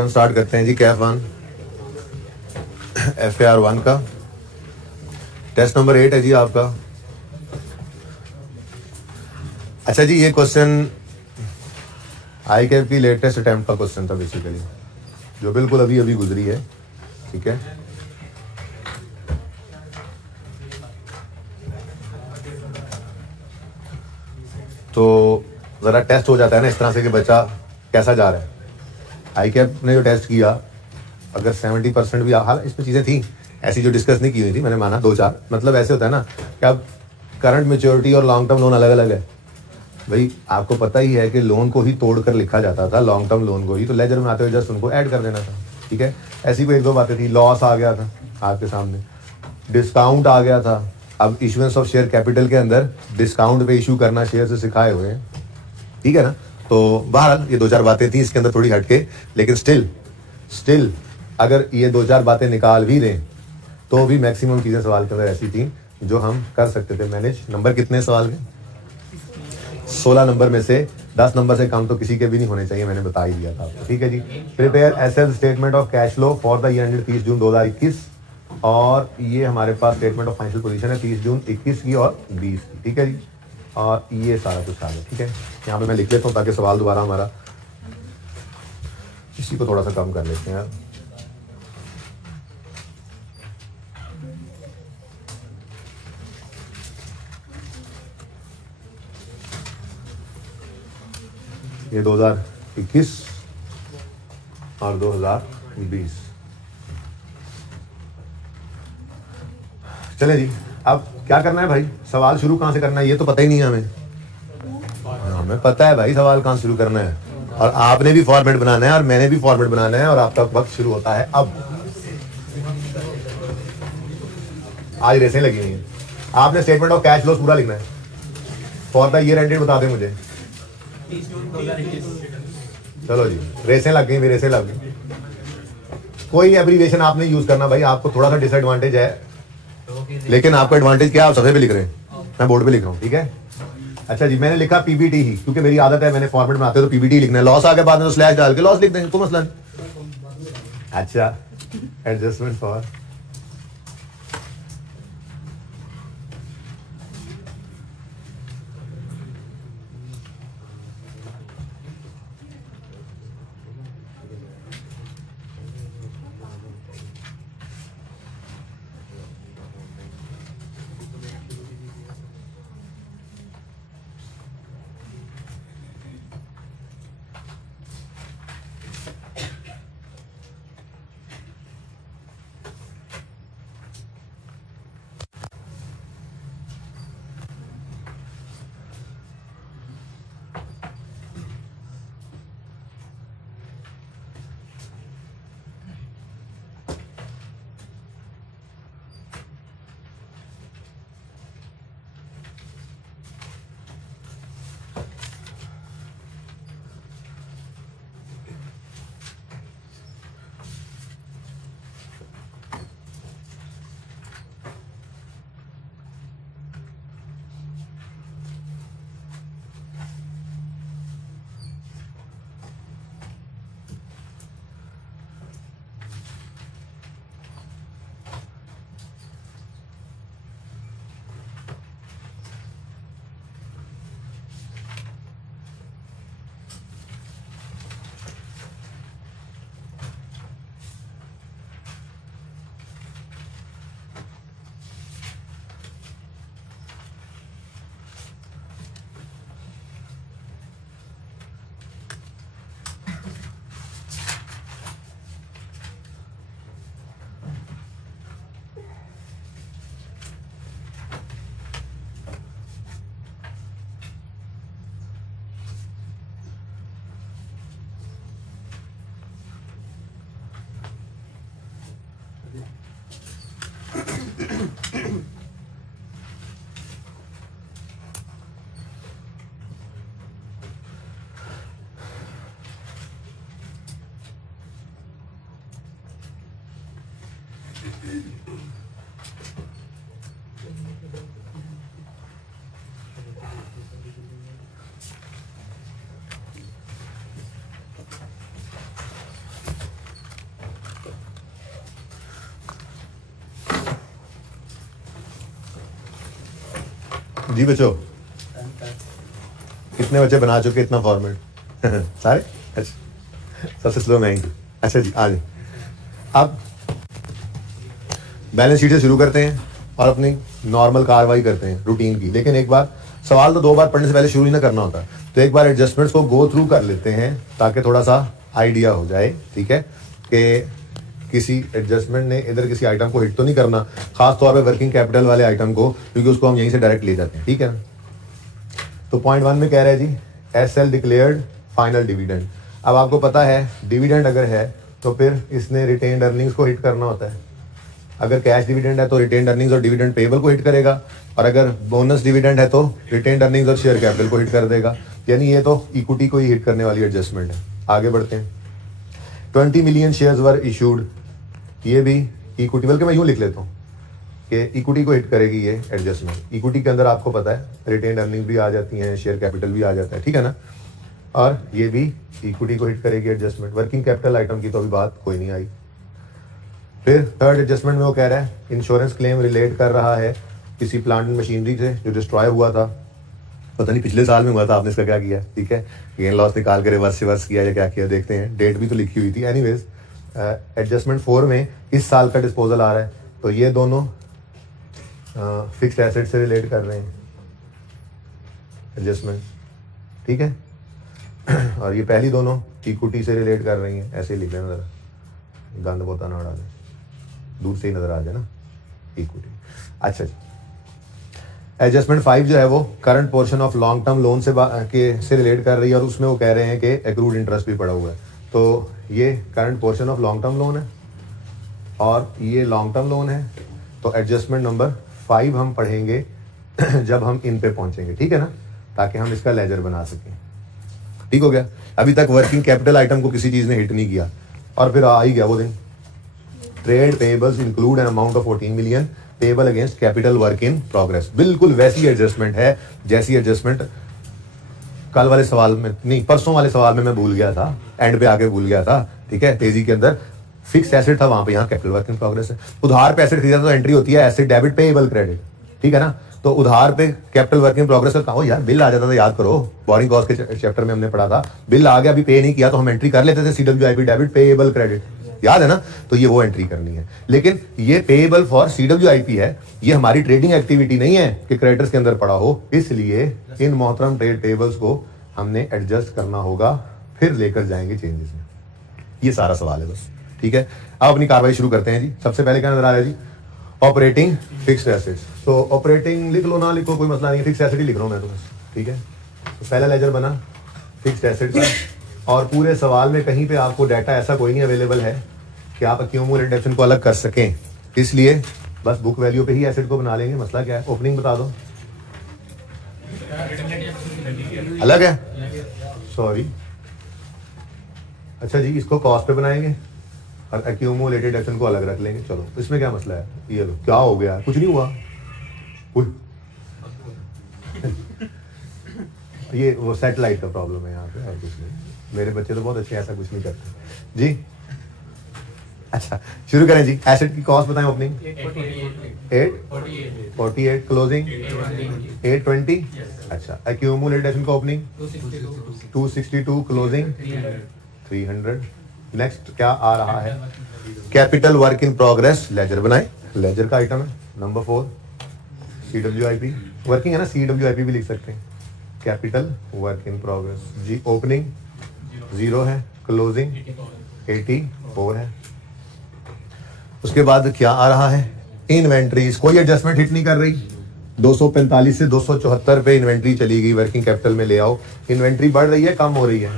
हम स्टार्ट करते हैं जी कैफ 1 FAR 1 का टेस्ट नंबर 8 है जी आपका। अच्छा जी, ये क्वेश्चन आई कैफ की लेटेस्ट अटेम्प्ट का क्वेश्चन था बेसिकली, जो बिल्कुल अभी अभी गुजरी है। ठीक है, तो ज़रा टेस्ट हो जाता है ना इस तरह से कि बच्चा कैसा जा रहा है। आई कैफ ने जो टेस्ट किया, अगर 70% भी, हाल इसमें चीज़ें थी ऐसी जो डिस्कस नहीं की हुई थी, मैंने माना 2-4, मतलब ऐसे होता है ना कि अब करंट मेच्योरिटी और लॉन्ग टर्म लोन अलग अलग है। भाई आपको पता ही है कि लोन को ही तोड़ कर लिखा जाता था, लॉन्ग टर्म लोन को ही, तो लेजर बनाते हुए जस्ट उनको ऐड कर देना था। ठीक है, ऐसी कोई 1-2 बातें थी। लॉस आ गया था आपके सामने, डिस्काउंट आ गया था। अब इशुएंस ऑफ शेयर कैपिटल के अंदर डिस्काउंट पे इशू करना शेयर से सिखाए हुए हैं। ठीक है ना, तो बहरहाल ये 2-4 बातें थी इसके अंदर थोड़ी हटके, लेकिन स्टिल अगर ये 2-4 बातें निकाल भी दें तो भी मैक्सिमम चीज़ें सवाल के अंदर ऐसी थी जो हम कर सकते थे मैनेज। नंबर कितने सवाल के? 16 नंबर में से 10 नंबर से कम तो किसी के भी नहीं होने चाहिए, मैंने बता ही दिया था आपको। ठीक है जी। Prepare asset statement of cash flow for the year ended 30 June 2021, और ये हमारे पास स्टेटमेंट ऑफ फाइनेंशियल पोजीशन है 30 जून 21 की और 20 की। ठीक है जी, और ये सारा कुछ आ गया। ठीक है, यहाँ पे मैं लिख लेता हूँ ताकि सवाल दोबारा हमारा, इसी को थोड़ा सा कम कर लेते हैं यार। ये 2021 और 2020। चले जी, अब क्या करना है भाई, सवाल शुरू कहाँ से करना है ये तो पता ही नहीं है हमें। हमें पता है भाई सवाल कहाँ शुरू करना है, और आपने भी फॉर्मेट बनाना है और मैंने भी फॉर्मेट बनाना है, और आपका वक्त शुरू होता है अब। आज रेसें लगी हुई हैं। आपने स्टेटमेंट ऑफ कैश फ्लोज पूरा लिखना है फॉर द ईयर एंडेड, बता दें मुझे। चलो जी, रेसें लग गई, रेसें लग गई। कोई एब्रीविएशन आप नहीं यूज करना भाई, आपको थोड़ा सा डिसएडवांटेज है, लेकिन आपका एडवांटेज क्या है, आप सफेद पे लिख रहे हैं, मैं बोर्ड पे लिख रहा हूँ। ठीक है, अच्छा जी, मैंने लिखा पीबीटी ही, क्योंकि मेरी आदत है, मैंने फॉर्मेट बनाते हो तो पीबीटी लिखना है। लॉस आ गया बाद में तो स्लैश डाल के लॉस लिख देंगे, कोई मसला नहीं। अच्छा, एडजस्टमेंट फॉर जी बच्चों, कितने बच्चे बना चुके इतना फॉर्मेट? सारे? अच्छा, सबसे स्लो मैं ही। अच्छा जी, आज अब बैलेंस शीट से शुरू करते हैं और अपनी नॉर्मल कार्रवाई करते हैं रूटीन की। लेकिन एक बार सवाल तो 2 बार पढ़ने से पहले शुरू ही ना करना होता, तो एक बार एडजस्टमेंट्स को गो थ्रू कर लेते हैं ताकि थोड़ा सा आइडिया हो जाए, ठीक है, कि किसी एडजस्टमेंट ने इधर किसी आइटम को हिट तो नहीं करना, खास तौर पे वर्किंग कैपिटल वाले आइटम को, क्योंकि उसको हम यहीं से डायरेक्ट ले जाते हैं, ठीक है ना। तो पॉइंट 1 में कह रहे हैं जी एसएल डिक्लेयर्ड फाइनल डिविडेंड। अब आपको पता है डिविडेंड अगर है तो फिर इसने रिटेन्ड अर्निंग्स को हिट करना होता है। अगर कैश डिविडेंड है तो रिटेन्ड अर्निंग्स और डिविडेंड पेबल को हिट करेगा, और अगर बोनस डिविडेंड है तो रिटेन्ड अर्निंग्स और शेयर कैपिटल को हिट कर देगा। यानी ये तो इक्विटी को ही हिट करने वाली एडजस्टमेंट है। आगे बढ़ते हैं। 20 मिलियन शेयर्स वर इशूड, ये भी इक्विटी, बल्कि मैं यूं लिख लेता हूँ कि इक्विटी को हिट करेगी ये एडजस्टमेंट। इक्विटी के अंदर आपको पता है रिटेन्ड अर्निंग भी आ जाती हैं, शेयर कैपिटल भी आ जाता है, ठीक है ना, और ये भी इक्विटी को हिट करेगी एडजस्टमेंट। वर्किंग कैपिटल आइटम की तो अभी बात कोई नहीं आई। फिर थर्ड एडजस्टमेंट में वो कह रहा है इंश्योरेंस क्लेम रिलेट कर रहा है किसी प्लांट एंड मशीनरी से जो डिस्ट्रॉय हुआ था, पता नहीं पिछले साल में हुआ था, आपने इसका क्या किया, ठीक है, गेन लॉस निकाल के रिवर्स किया या क्या किया, देखते हैं। डेट भी तो लिखी हुई थी। एनीवेज एडजस्टमेंट 4 में इस साल का डिस्पोजल आ रहा है, तो ये दोनों फिक्स्ड एसेट से रिलेट कर रहे हैं एडजस्टमेंट, ठीक है, और ये पहली दोनों इक्विटी से रिलेट कर रही हैं। ऐसे ही लिख लेना, जरा गंद बोता ना डालें, दूर से ही नजर आ जाए ना इक्विटी। अच्छा जी, एडजस्टमेंट 5 जो है वो current portion of long term loan से रिलेट कर रही है, और उसमें वो कह रहे हैं कि एक्रूड इंटरेस्ट भी पड़ा हुआ है। तो ये current portion of long term loan है और ये लॉन्ग टर्म लोन है। तो एडजस्टमेंट नंबर 5 हम पढ़ेंगे जब हम इन पे पहुंचेंगे, ठीक है ना, ताकि हम इसका लेजर बना सकें। ठीक हो गया। अभी तक वर्किंग कैपिटल आइटम को किसी चीज ने हिट नहीं किया, और फिर आ ही गया वो दिन। Trade payables include an amount of 14 million payable against capital work in progress. बिल्कुल वैसी एडजस्टमेंट है जैसी एडजस्टमेंट कल वाले सवाल में नहीं, परसों वाले सवाल में मैं भूल गया था, एंड पे आके भूल गया था, ठीक है, तेजी के अंदर फिक्स एसेट था, वहां पे यहाँ कैपिटल वर्क इन प्रोग्रेस है। उधार पे एसेट खरीदा तो एंट्री होती है एसेट डेबिट पेएबल क्रेडिट, ठीक है ना। तो उधार पे कैपिटल वर्क इन प्रोग्रेस का कहो यार, बिल आ जाता था, याद करो बोरिंग कॉस्ट के चैप्टर में हमने पढ़ा था, बिल आ गया अभी पे नहीं किया तो हम एंट्री कर लेते थे CWIP डेबिट पेएबल क्रेडिट, याद है ना। तो ये वो एंट्री करनी है, लेकिन ये पेएबल फॉर CWIP है, ये हमारी ट्रेडिंग एक्टिविटी नहीं है कि क्रेडिटर्स के अंदर पड़ा हो, इसलिए इन मोहतरम ट्रेड पेबल्स को हमने एडजस्ट करना होगा, फिर लेकर जाएंगे चेंजेस में। ये सारा सवाल है बस, ठीक है। अब अपनी कार्रवाई शुरू करते हैं जी। सबसे पहले क्या नजर आ रहा है जी, ऑपरेटिंग फिक्स्ड एसेट्स। तो ऑपरेटिंग लिख लो ना लिखो कोई मसला नहीं, फिक्स्ड एसेट ही लिख रहा हूं मैं तो बस, ठीक है। तो पहला लेजर बना फिक्स्ड एसेट का, और पूरे सवाल में कहीं पे आपको डाटा ऐसा कोई नहीं अवेलेबल है कि आप अक्यूमुलेट डेप्शन को अलग कर सकें, इसलिए बस बुक वैल्यू पे ही एसेट को बना लेंगे। मसला क्या है, ओपनिंग बता दो, अलग है, सॉरी। अच्छा जी, इसको कॉस्ट पे बनाएंगे और एक्यूमुलेटेड एक्शन को अलग रख लेंगे। चलो, इसमें क्या मसला है, ये लो, क्या हो गया, कुछ नहीं हुआ। ये वो सैटेलाइट का प्रॉब्लम है यहाँ पे, और कुछ नहीं। मेरे बच्चे तो बहुत अच्छे, ऐसा कुछ नहीं करते जी। अच्छा, शुरू करें जी। एसेट की कॉस्ट बताएं, ओपनिंग 848, क्लोजिंग 820। अच्छा, एक्यूमुलेटेड एक्शन का ओपनिंग 262, क्लोजिंग 300। नेक्स्ट क्या आ रहा है, capital work in progress ledger बनाए, लेजर का आइटम है नंबर 4 CWIP, वर्किंग है ना, CWIP भी लिख सकते हैं। कैपिटल वर्क इन प्रोग्रेस जी, ओपनिंग 0 है, क्लोजिंग 84 है। उसके बाद क्या आ रहा है, इन्वेंट्रीज, कोई एडजस्टमेंट हिट नहीं कर रही, 245 से 274 पे इन्वेंट्री चली गई, वर्किंग कैपिटल में ले आओ। इन्वेंट्री बढ़ रही है, कम हो रही है,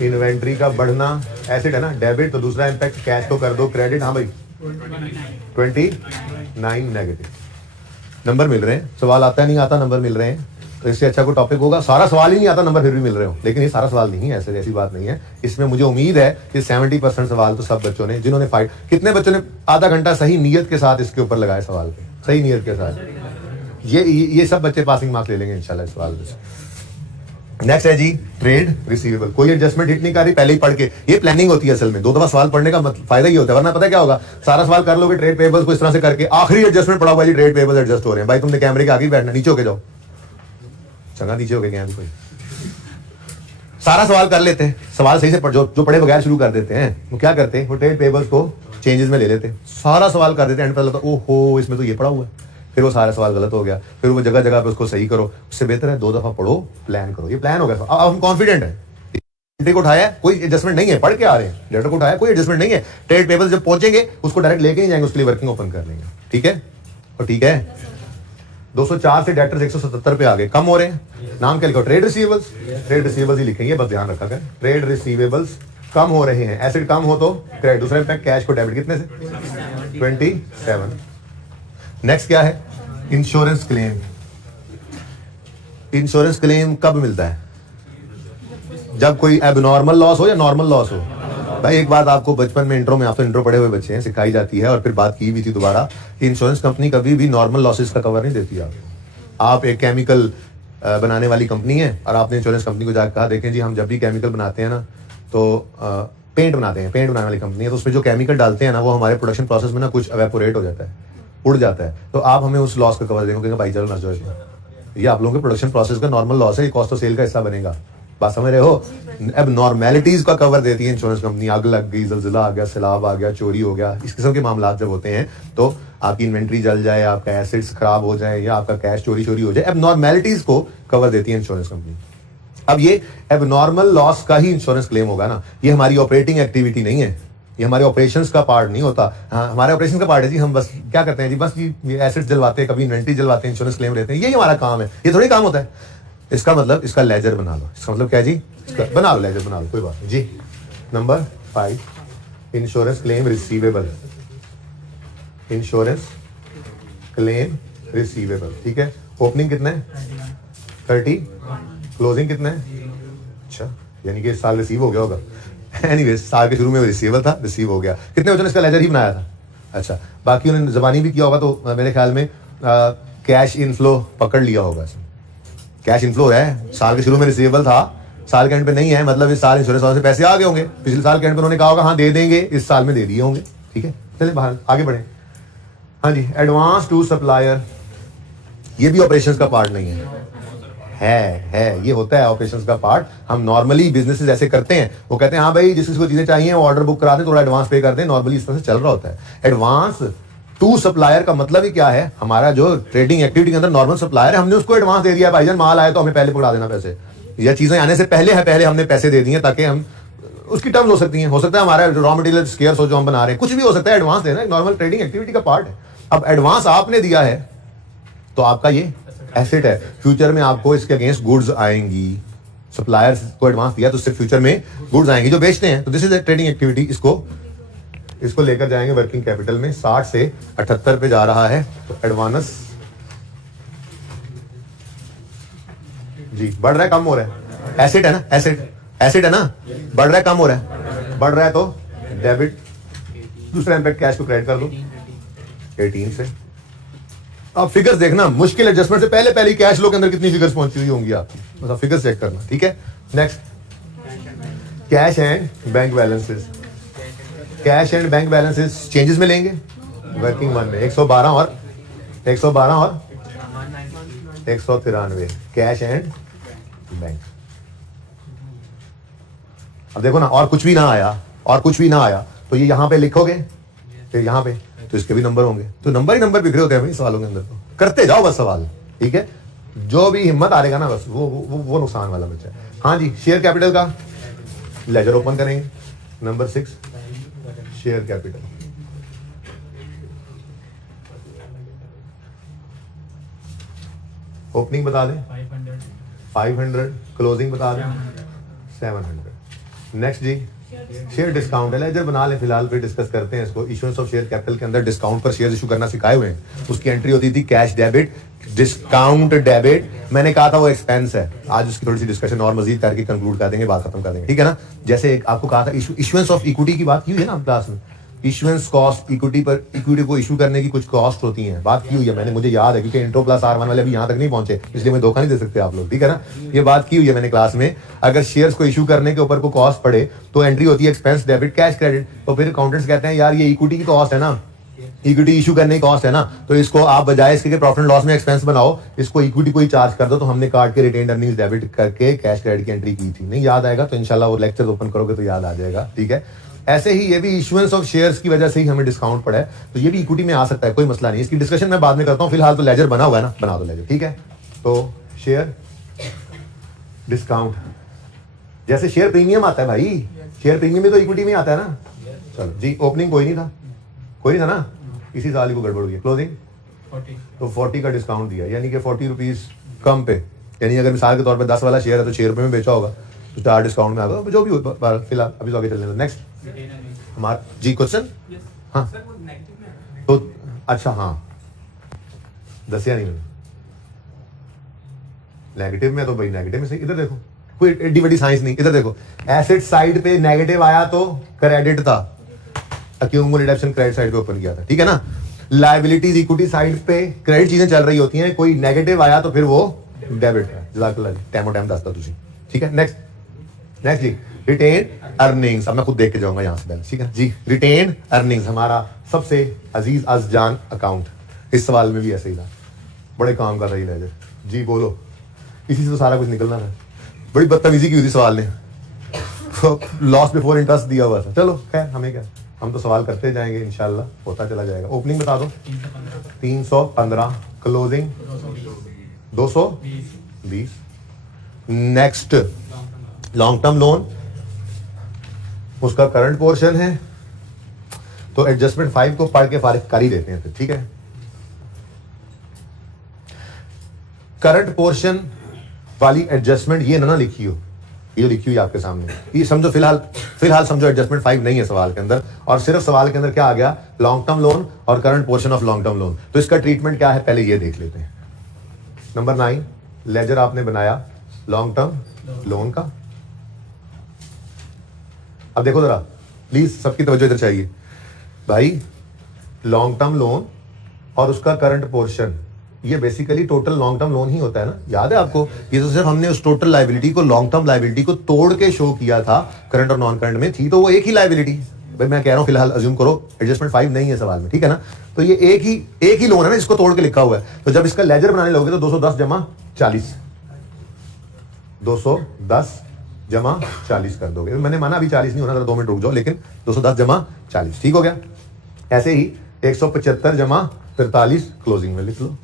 इन्वेंट्री का बढ़ना एसेट है ना, डेबिट, तो दूसरा इंपैक्ट कैश को कर दो क्रेडिट। हाँ भाई 29 नेगेटिव नंबर मिल रहे हैं। सवाल आता है नहीं आता, नंबर मिल रहे हैं, तो इससे अच्छा कोई टॉपिक होगा। सारा सवाल ही नहीं आता, नंबर फिर भी मिल रहे हो, लेकिन ये सारा सवाल नहीं है, ऐसे ऐसी बात नहीं है। इसमें मुझे उम्मीद है कि 70% सवाल तो सब बच्चों ने, जिन्होंने फाइट, कितने बच्चों ने आधा घंटा सही नीयत के साथ इसके ऊपर लगाए सवाल पे, सही नीयत के साथ, ये सब बच्चे पासिंग मार्क्स ले लेंगे इंशाल्लाह इस सवाल पे। नेक्स्ट है जी ट्रेड रिसीवेबल, कोई एडजस्टमेंट हिट नहीं कर रही, पहले ही पढ़ के, ये प्लानिंग होती है असल में, 2 दफा सवाल पढ़ने का फायदा ही होता है, वरना पता क्या होगा, सारा सवाल कर लोगे ट्रेड पेबल्स को इस तरह से करके, आखिरी एडजस्टमेंट पड़ा हुआ जी ट्रेड पेबल्स एडजस्ट हो रहे हैं, भाई तुमने कैमरे के आगे बैठना, नीचे होके जाओ, चंगा नीचे हो गए क्या कोई? सारा सवाल कर लेते हैं, सवाल सही से जो पढ़े बगैर शुरू कर देते हैं वो क्या करते हैं, वो ट्रेड पेबल्स को चेंजेस में ले लेते हैं, सारा सवाल कर देते हैं, एंड पर लगता है ओहो इसमें तो ये पढ़ा हुआ है, फिर वो सारा सवाल गलत हो गया, फिर वो जगह जगह पे उसको सही करो। उससे बेहतर है 2 दफा पढ़ो, प्लान करो। ये प्लान हो गया, अब हम कॉन्फिडेंट है, एंट्री को उठाया कोई एडजस्टमेंट नहीं है, पढ़ के आ रहे हैं, लेटर को उठाया कोई एडजस्टमेंट नहीं है, ट्रेड पेबल्स जब पहुंचेंगे उसको डायरेक्ट लेके ही जाएंगे, उसके लिए वर्किंग ओपन कर लेंगे। ठीक है, और ठीक है 204 से डेटर्स 177 पे आ गए, कम हो रहे हैं। नाम क्या लिखो, ट्रेड रिसीवेबल्स, ट्रेड रिसीवेबल्स ही लिखेंगे, बस ध्यान रखा करें, ट्रेड रिसीवेबल्स कम हो रहे हैं, एसेट कम हो तो क्रेडिट। दूसरा इम्पैक्ट कैश को डेबिट कितने से 27। नेक्स्ट क्या है, इंश्योरेंस क्लेम। इंश्योरेंस क्लेम कब मिलता है, जब कोई एबनॉर्मल लॉस हो या नॉर्मल लॉस हो। भाई एक बात आपको बचपन में इंट्रो में, आप तो इंट्रो पढ़े हुए बच्चे हैं, सिखाई जाती है और फिर बात की भी थी दोबारा कि इंश्योरेंस कंपनी कभी भी नॉर्मल लॉसेस का कवर नहीं देती। आप एक केमिकल बनाने वाली कंपनी है और आपने इंश्योरेंस कंपनी को जाकर कहा देखें जी हम जब भी केमिकल बनाते हैं ना तो पेंट बनाते हैं, पेंट बनाने वाली कंपनी है, तो उसमें जो केमिकल डालते हैं ना वो हमारे प्रोडक्शन प्रोसेस में ना कुछ एवेपोरेट हो जाता है, उड़ जाता है, तो आप हमें उस लॉस का कवर देंगे भाई चलो नजर इसमें, ये आप लोगों के प्रोडक्शन प्रोसेस का नॉर्मल लॉस है, ये कॉस्ट ऑफ सेल का हिस्सा बनेगा। बात समझ रहे हो? अब नॉर्मेलिटीज का कवर देती है इंश्योरेंस कंपनी, आग लग गई, जलजिला आ गया, सैलाब आ गया, चोरी हो गया, इस किस्म के मामला जब होते हैं तो आपकी इन्वेंट्री जल जाए, आपका एसेट्स खराब हो जाए या आपका कैश चोरी हो जाए, अब नॉर्मेलिटीज को कवर देती है इंश्योरेंस कंपनी। अब ये एबनॉर्मल लॉस का ही इंश्योरेंस क्लेम होगा ना, ये हमारी ऑपरेटिंग एक्टिविटी नहीं है, ये हमारे ऑपरेशंस का पार्ट नहीं होता। हाँ हमारे ऑपरेशन का पार्ट है जी, हम बस क्या करते हैं जी, बस जी एसेट्स जलवाते हैं, कभी इन्वेंट्री जलवाते हैं, इंश्योरेंस क्लेम लेते हैं, यही हमारा काम है, ये थोड़ी काम होता है। इसका मतलब इसका लेजर बना लो, इसका मतलब क्या जी, बना लो लेजर बना लो, कोई बात नहीं जी। Number 5 insurance claim receivable, insurance claim receivable. ठीक है, ओपनिंग कितना है 30, क्लोजिंग कितना है, अच्छा यानी कि इस साल रिसीव हो गया होगा, एनीवेज साल के शुरू में रिसीवेबल था, रिसीव हो गया, कितने बच्चों ने इसका लेजर ही बनाया था, अच्छा बाकी उन्होंने जबानी भी किया होगा, तो मेरे ख्याल में कैश इनफ्लो पकड़ लिया होगा, कैश इनफ्लो है, साल के शुरू में रिसीवेबल था, साल के एंड पे नहीं है, मतलब इस साल इंश्योरेंस वाले से पैसे आ गए होंगे, पिछले साल के एंड पे उन्होंने कहा होगा हाँ दे देंगे, इस साल में दे दिए होंगे। ठीक है, चलिए बाहर आगे बढ़े। हाँ जी, एडवांस टू सप्लायर, ये भी ऑपरेशंस का पार्ट नहीं है, ये होता है ऑपरेशंस का पार्ट। हम नॉर्मली बिजनेसेस ऐसे करते हैं, वो कहते हैं हाँ भाई जिस किसी को चीजें चाहिए वो ऑर्डर बुक करा दें, थोड़ा एडवांस पे कर दें, नॉर्मली इस तरह से चल रहा होता है। एडवांस टू सप्लायर का मतलब ही क्या है, हमारा जो ट्रेडिंग एक्टिविटी के अंदर नॉर्मल सप्लायर है, हमने उसको एडवांस दे दिया, भाईजान माल आए तो हमें पहले पकड़ा देना पैसे, या चीजें आने से पहले है, पहले हमने पैसे दे दिए ताकि हम उसकी टर्म्स हो सकती हैं, हो सकता है हमारा रॉ मटेरियल स्केर्स हो जो हम बना रहे हैं, कुछ भी हो सकता है, एडवांस देना नॉर्मल ट्रेडिंग एक्टिविटी का पार्ट है। अब एडवांस आपने दिया है तो आपका ये एसेट है, फ्यूचर में आपको इसके अगेंस्ट गुड्स आएंगी, सप्लायर को एडवांस दिया तो उससे फ्यूचर में गुड्स आएंगी जो बेचते हैं, तो this is a trading activity. इसको लेकर जाएंगे वर्किंग कैपिटल में, 60 से 78 पे जा रहा है, तो एडवांस जी बढ़ रहा है कम हो रहा है, एसेट है ना, एसेट है ना, बढ़ रहा है कम हो रहा है, बढ़ रहा है तो डेबिट, दूसरा इंपैक्ट कैश को क्रेडिट कर दो 18 से। अब फिगर्स देखना, मुश्किल एडजस्टमेंट से पहले कैश फ्लो के अंदर कितनी फिगर्स पहुंची हुई होंगी आपकी, बस फिगर्स चेक करना। ठीक है, next cash and bank balances, cash and bank balances changes में लेंगे वर्किंग वन में 112 और 193 कैश एंड बैंक। अब देखो ना, और कुछ भी ना आया तो ये यहां पे लिखोगे, फिर यहां पे तो इसके भी नंबर होंगे, तो नंबर ही नंबर बिखरे होते हैं भाई सवालों के अंदर, तो करते जाओ बस सवाल। ठीक है, जो भी हिम्मत हारेगा ना बस वो नुकसान वाला बच्चा है। हाँ जी, शेयर कैपिटल का लेजर ओपन करेंगे, नंबर 6 शेयर कैपिटल, ओपनिंग बता दें 500, क्लोजिंग बता दें 700। नेक्स्ट जी शेयर डिस्काउंट है, लेजर बना ले फिलहाल, फिर डिस्कस करते हैं इसको। इशुएंस ऑफ शेयर कैपिटल के अंदर डिस्काउंट पर शेयर इशू करना सिखाए हुए हैं, उसकी एंट्री होती थी कैश डेबिट, डिस्काउंट डेबिट, मैंने कहा था वो एक्सपेंस है, आज उसकी थोड़ी सी डिस्कशन और मजीद करके कंक्लूड कर देंगे, बात खत्म कर देंगे। ठीक है ना, जैसे आपको कहा था इशुएंस ऑफ इक्विटी की बात की हुई है ना क्लास में, इशुएंस कॉस्ट, इक्विटी को इशू करने की कुछ कॉस्ट होती है, बात की हुई है मैंने, मुझे याद है क्योंकि इंट्रो प्लस R1 वाले अभी यहाँ तक नहीं पहुंचे, इसलिए मैं धोखा नहीं दे सकते आप लोग। ठीक है ना, ये बात की हुई है मैंने क्लास में, अगर शेयर्स को इशू करने के ऊपर को कॉस्ट पड़े तो एंट्री होती है एक्सपेंस डेबिट कैश क्रेडिट, तो फिर अकाउंटेंट्स कहते हैं यार ये इक्विटी की कॉस्ट है ना, इक्विटी इशू करने की कॉस्ट है ना, तो इसको आप बजाय इसके प्रॉफिट एंड लॉस में एक्सपेंस बनाओ, इसको इक्विटी को ही चार्ज कर दो। तो हमने काट के रिटेन अर्निंग्स डेबिट करके कैश क्रेडिट की एंट्री की थी। नहीं याद आएगा तो इंशाल्लाह वो लेक्चर ओपन करोगे तो याद आ जाएगा, ठीक है। ऐसे ही ये भी इशुएंस ऑफ शेयर्स की वजह से ही हमें डिस्काउंट पड़ा है, तो ये भी इक्विटी में आ सकता है, कोई मसला नहीं। इसकी डिस्कशन मैं बाद में करता हूँ, फिलहाल तो लेजर बना हुआ है ना, बना दो लेजर, ठीक है। तो शेयर डिस्काउंट, जैसे शेयर प्रीमियम आता है भाई, शेयर प्रीमियम भी तो इक्विटी में आता है ना। चलो जी, ओपनिंग कोई नहीं था, कोई नहीं था ना, इसी साल ही को गड़बड़ हुई है। क्लोजिंग 40 तो 40 का डिस्काउंट दिया, यानी कि 40 रुपीज कम पे, यानी अगर मिसाल के तौर पे 10 वाला शेयर है तो 6 रुपए में बेचा होगा, तो 4 डिस्काउंट में आ गया, जो भी हो फिलहाल अभी तो आगे चलने दो। नेक्स्ट हमारा जी क्वेश्चन, हाँ तो अच्छा, हाँ दसिया नहीं मैंने, नेगेटिव में तो भाई नेगेटिव में सही। इधर देखो, कोई एडी बड़ी साइंस नहीं, इधर देखो, एसेट साइड पे नेगेटिव आया तो क्रेडिट था, अक्यूमुलेटेड रिडक्शन क्रेडिट साइड पे ओपन किया था, ठीक है ना। लायबिलिटीज इक्विटी साइड पे क्रेडिट चीजें चल रही होती हैं, कोई नेगेटिव आया तो फिर वो डेबिट है। जज़ाकल्लाह जी, टाइम टाइम दसता तुझे, ठीक है। नेक्स्ट नेक्स्ट जी, रिटेन अर्निंग्स, अब मैं खुद देख के जाऊंगा यहाँ से बैलेंस, ठीक है जी। रिटेन अर्निंग्स हमारा सबसे अजीज अज़जान अकाउंट, इस सवाल में भी ऐसे ही था, बड़े काम कर रही है जी, बोलो, इसी से तो सारा कुछ निकलना था। बड़ी बदतमीजी की हुई थी सवाल ने, लॉस बिफोर इंटरेस्ट दिया हुआ था। चलो खैर, हमें क्या, हम तो सवाल करते जाएंगे, इंशाल्लाह होता चला जाएगा। ओपनिंग बता दो 315, closing 220। Next long term loan, उसका करंट पोर्शन है, तो एडजस्टमेंट 5 को पढ़ के फारिग कर ही देते हैं, ठीक है। करंट पोर्शन वाली एडजस्टमेंट ये ना लिखी हो, ये लिखी हुई आपके सामने, ये समझो, फिलहाल समझो एडजस्टमेंट 5 नहीं है सवाल के अंदर, और सिर्फ सवाल के अंदर क्या आ गया, लॉन्ग टर्म लोन और current portion of long term loan. तो इसका ट्रीटमेंट क्या है पहले ये देख लेते हैं। नंबर 9, लेजर आपने बनाया लॉन्ग टर्म लोन का। अब देखो जरा प्लीज, सबकी तवज्जो इधर चाहिए भाई। लॉन्ग टर्म लोन और उसका करंट पोर्शन, ये basically total long term loan ही होता है ना, याद है आपको। ये तो सिर्फ हमने उस टोटल लायबिलिटी को, लॉन्ग टर्म लायबिलिटी को तोड़ के शो किया था, करंट और नॉन करंट में थी तो वो एक ही लायबिलिटी। भाई मैं कह रहा हूं फिलहाल अज्यूम करो एडजस्टमेंट 5 नहीं है सवाल में, ठीक है ना। तो ये एक ही लोन है ना, इसको तोड़ के लिखा हुआ है। तो जब इसका लेजर बनाने लगोगे तो 210 जमा 40, 210 जमा 40 कर दोगे। मैंने माना अभी 40 नहीं होना, 2 मिनट रुक जाओ, लेकिन 210 जमा 40 ठीक हो गया। ऐसे ही 175 जमा 43 क्लोजिंग में लिख लो,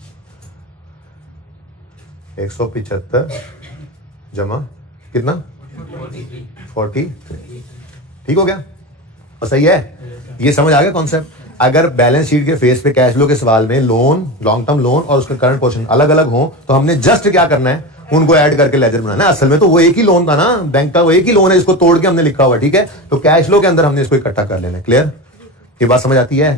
175 जमा कितना 43, ठीक हो गया। और सही है, ये समझ आ गया कॉन्सेप्ट। अगर बैलेंस शीट के फेस पे कैश फ्लो के सवाल में लोन, लॉन्ग टर्म लोन और उसका करंट पोर्शन अलग अलग हो, तो हमने जस्ट क्या करना है, उनको ऐड करके लेजर बनाना है। असल में तो वो एक ही लोन था ना, बैंक का वो एक ही लोन है, इसको तोड़ के हमने लिखा हुआ, ठीक है। तो कैश फ्लो के अंदर हमने इसको इकट्ठा कर लेना है। क्लियर, ये बात समझ आती है?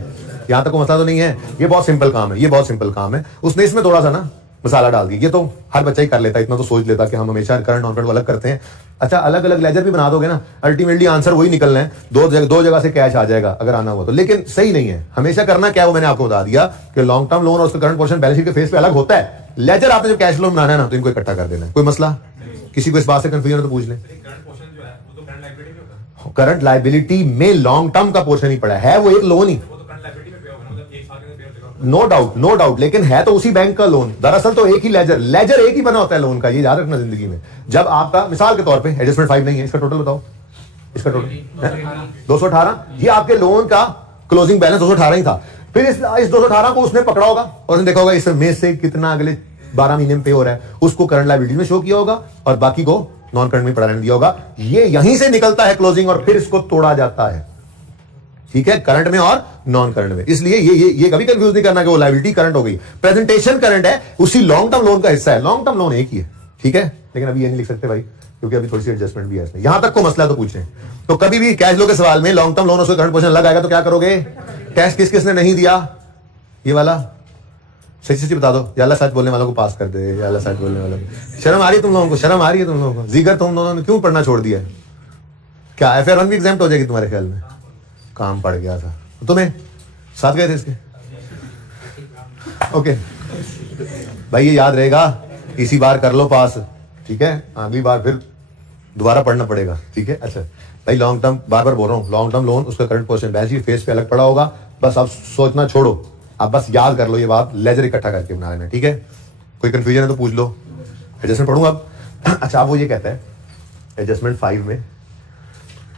यहां तक कोई मसला तो नहीं है। ये बहुत सिंपल काम है, ये बहुत सिंपल काम है। उसने इसमें थोड़ा सा ना मसाला डाल दिया, ये तो हर बच्चा ही कर लेता है, इतना तो सोच लेता कि हम हमेशा करंट नॉन करंट अलग करते हैं। अच्छा, अलग अलग लेजर भी बना दोगे ना, अल्टीमेटली आंसर वही निकलना है, दो जगह से कैश आ जाएगा अगर आना हुआ तो। लेकिन सही नहीं है, हमेशा करना क्या है वो मैंने आपको बता दिया कि लॉन्ग टर्म लोन और उसका करंट पोर्शन बैलेंस शीट के फेस पे अलग होता है। लेजर आपने जब कैश फ्लो बनाना है ना, तो इनको इकट्ठा कर देना है। कोई मसला, किसी को इस बात से कंफ्यूजन है तो पूछ ले। करंट लायबिलिटी में लॉन्ग टर्म का पोर्शन ही पड़ा है, वो एक लोन ही, नो डाउट, लेकिन है तो उसी बैंक का लोन। दरअसल तो एक ही लेजर एक ही बना होता है लोन का, ये याद रखना जिंदगी में। जब आपका मिसाल के तौर पे एडजस्टमेंट 5 नहीं है, इसका टोटल बताओ, इसका टोटल 218, ये आपके लोन का क्लोजिंग बैलेंस 218 ही था। फिर इस 218 को उसने पकड़ा होगा और उसने देखा होगा इसमें से कितना अगले 12 महीने में पे हो रहा है, उसको करंट लायबिलिटी में शो किया होगा और बाकी को नॉन करंट में पड़ा रहने दिया होगा। ये यहीं से निकलता है क्लोजिंग और फिर इसको तोड़ा जाता है, ठीक है, करंट में और नॉन करंट में। इसलिए ये कभी कंफ्यूज नहीं करना कि वो लायबिलिटी करंट हो गई, प्रेजेंटेशन करंट है, उसी लॉन्ग टर्म लोन का हिस्सा है। लॉन्ग टर्म लोन एक ही है, ठीक है, लेकिन अभी ये नहीं लिख सकते भाई, क्योंकि अभी थोड़ी सी एडजस्टमेंट भी है इसमें। यहां तक को मसला तो पूछें, तो कभी भी कैश फ्लो के सवाल में लॉन्ग टर्म लोन उसका करंट पोर्शन लग आएगा तो क्या करोगे, कैश किसने नहीं दिया, ये वाला सच्ची बता दो, या अल्लाह सच बोलने वालों को पास कर दे, या अल्लाह सच बोलने वालों को। शर्म आ रही है तुम लोगों को, शर्म आ रही है तुम लोगों को, जिगर तुम लोगों ने क्यों पढ़ना छोड़ दिया? क्या FR1 भी एग्जाम हो जाएगी तुम्हारे ख्याल में? काम पड़ गया था तुम्हें, साथ गए थे इसके, ओके भाई, ये याद रहेगा, इसी बार कर लो पास, ठीक है, अगली बार फिर दोबारा पढ़ना पड़ेगा, ठीक है। अच्छा भाई, लॉन्ग टर्म, बार बार बोल रहा हूँ, लॉन्ग टर्म लोन उसका current portion balance sheet face पे अलग पड़ा होगा, बस अब सोचना छोड़ो, आप बस याद कर लो ये बात, लेजर इकट्ठा करके बना लेना, ठीक है। कोई कंफ्यूजन है तो पूछ लो। एडजस्टमेंट पढ़ूंगा अब। अच्छा, अब वो ये कहता है एडजस्टमेंट 5 में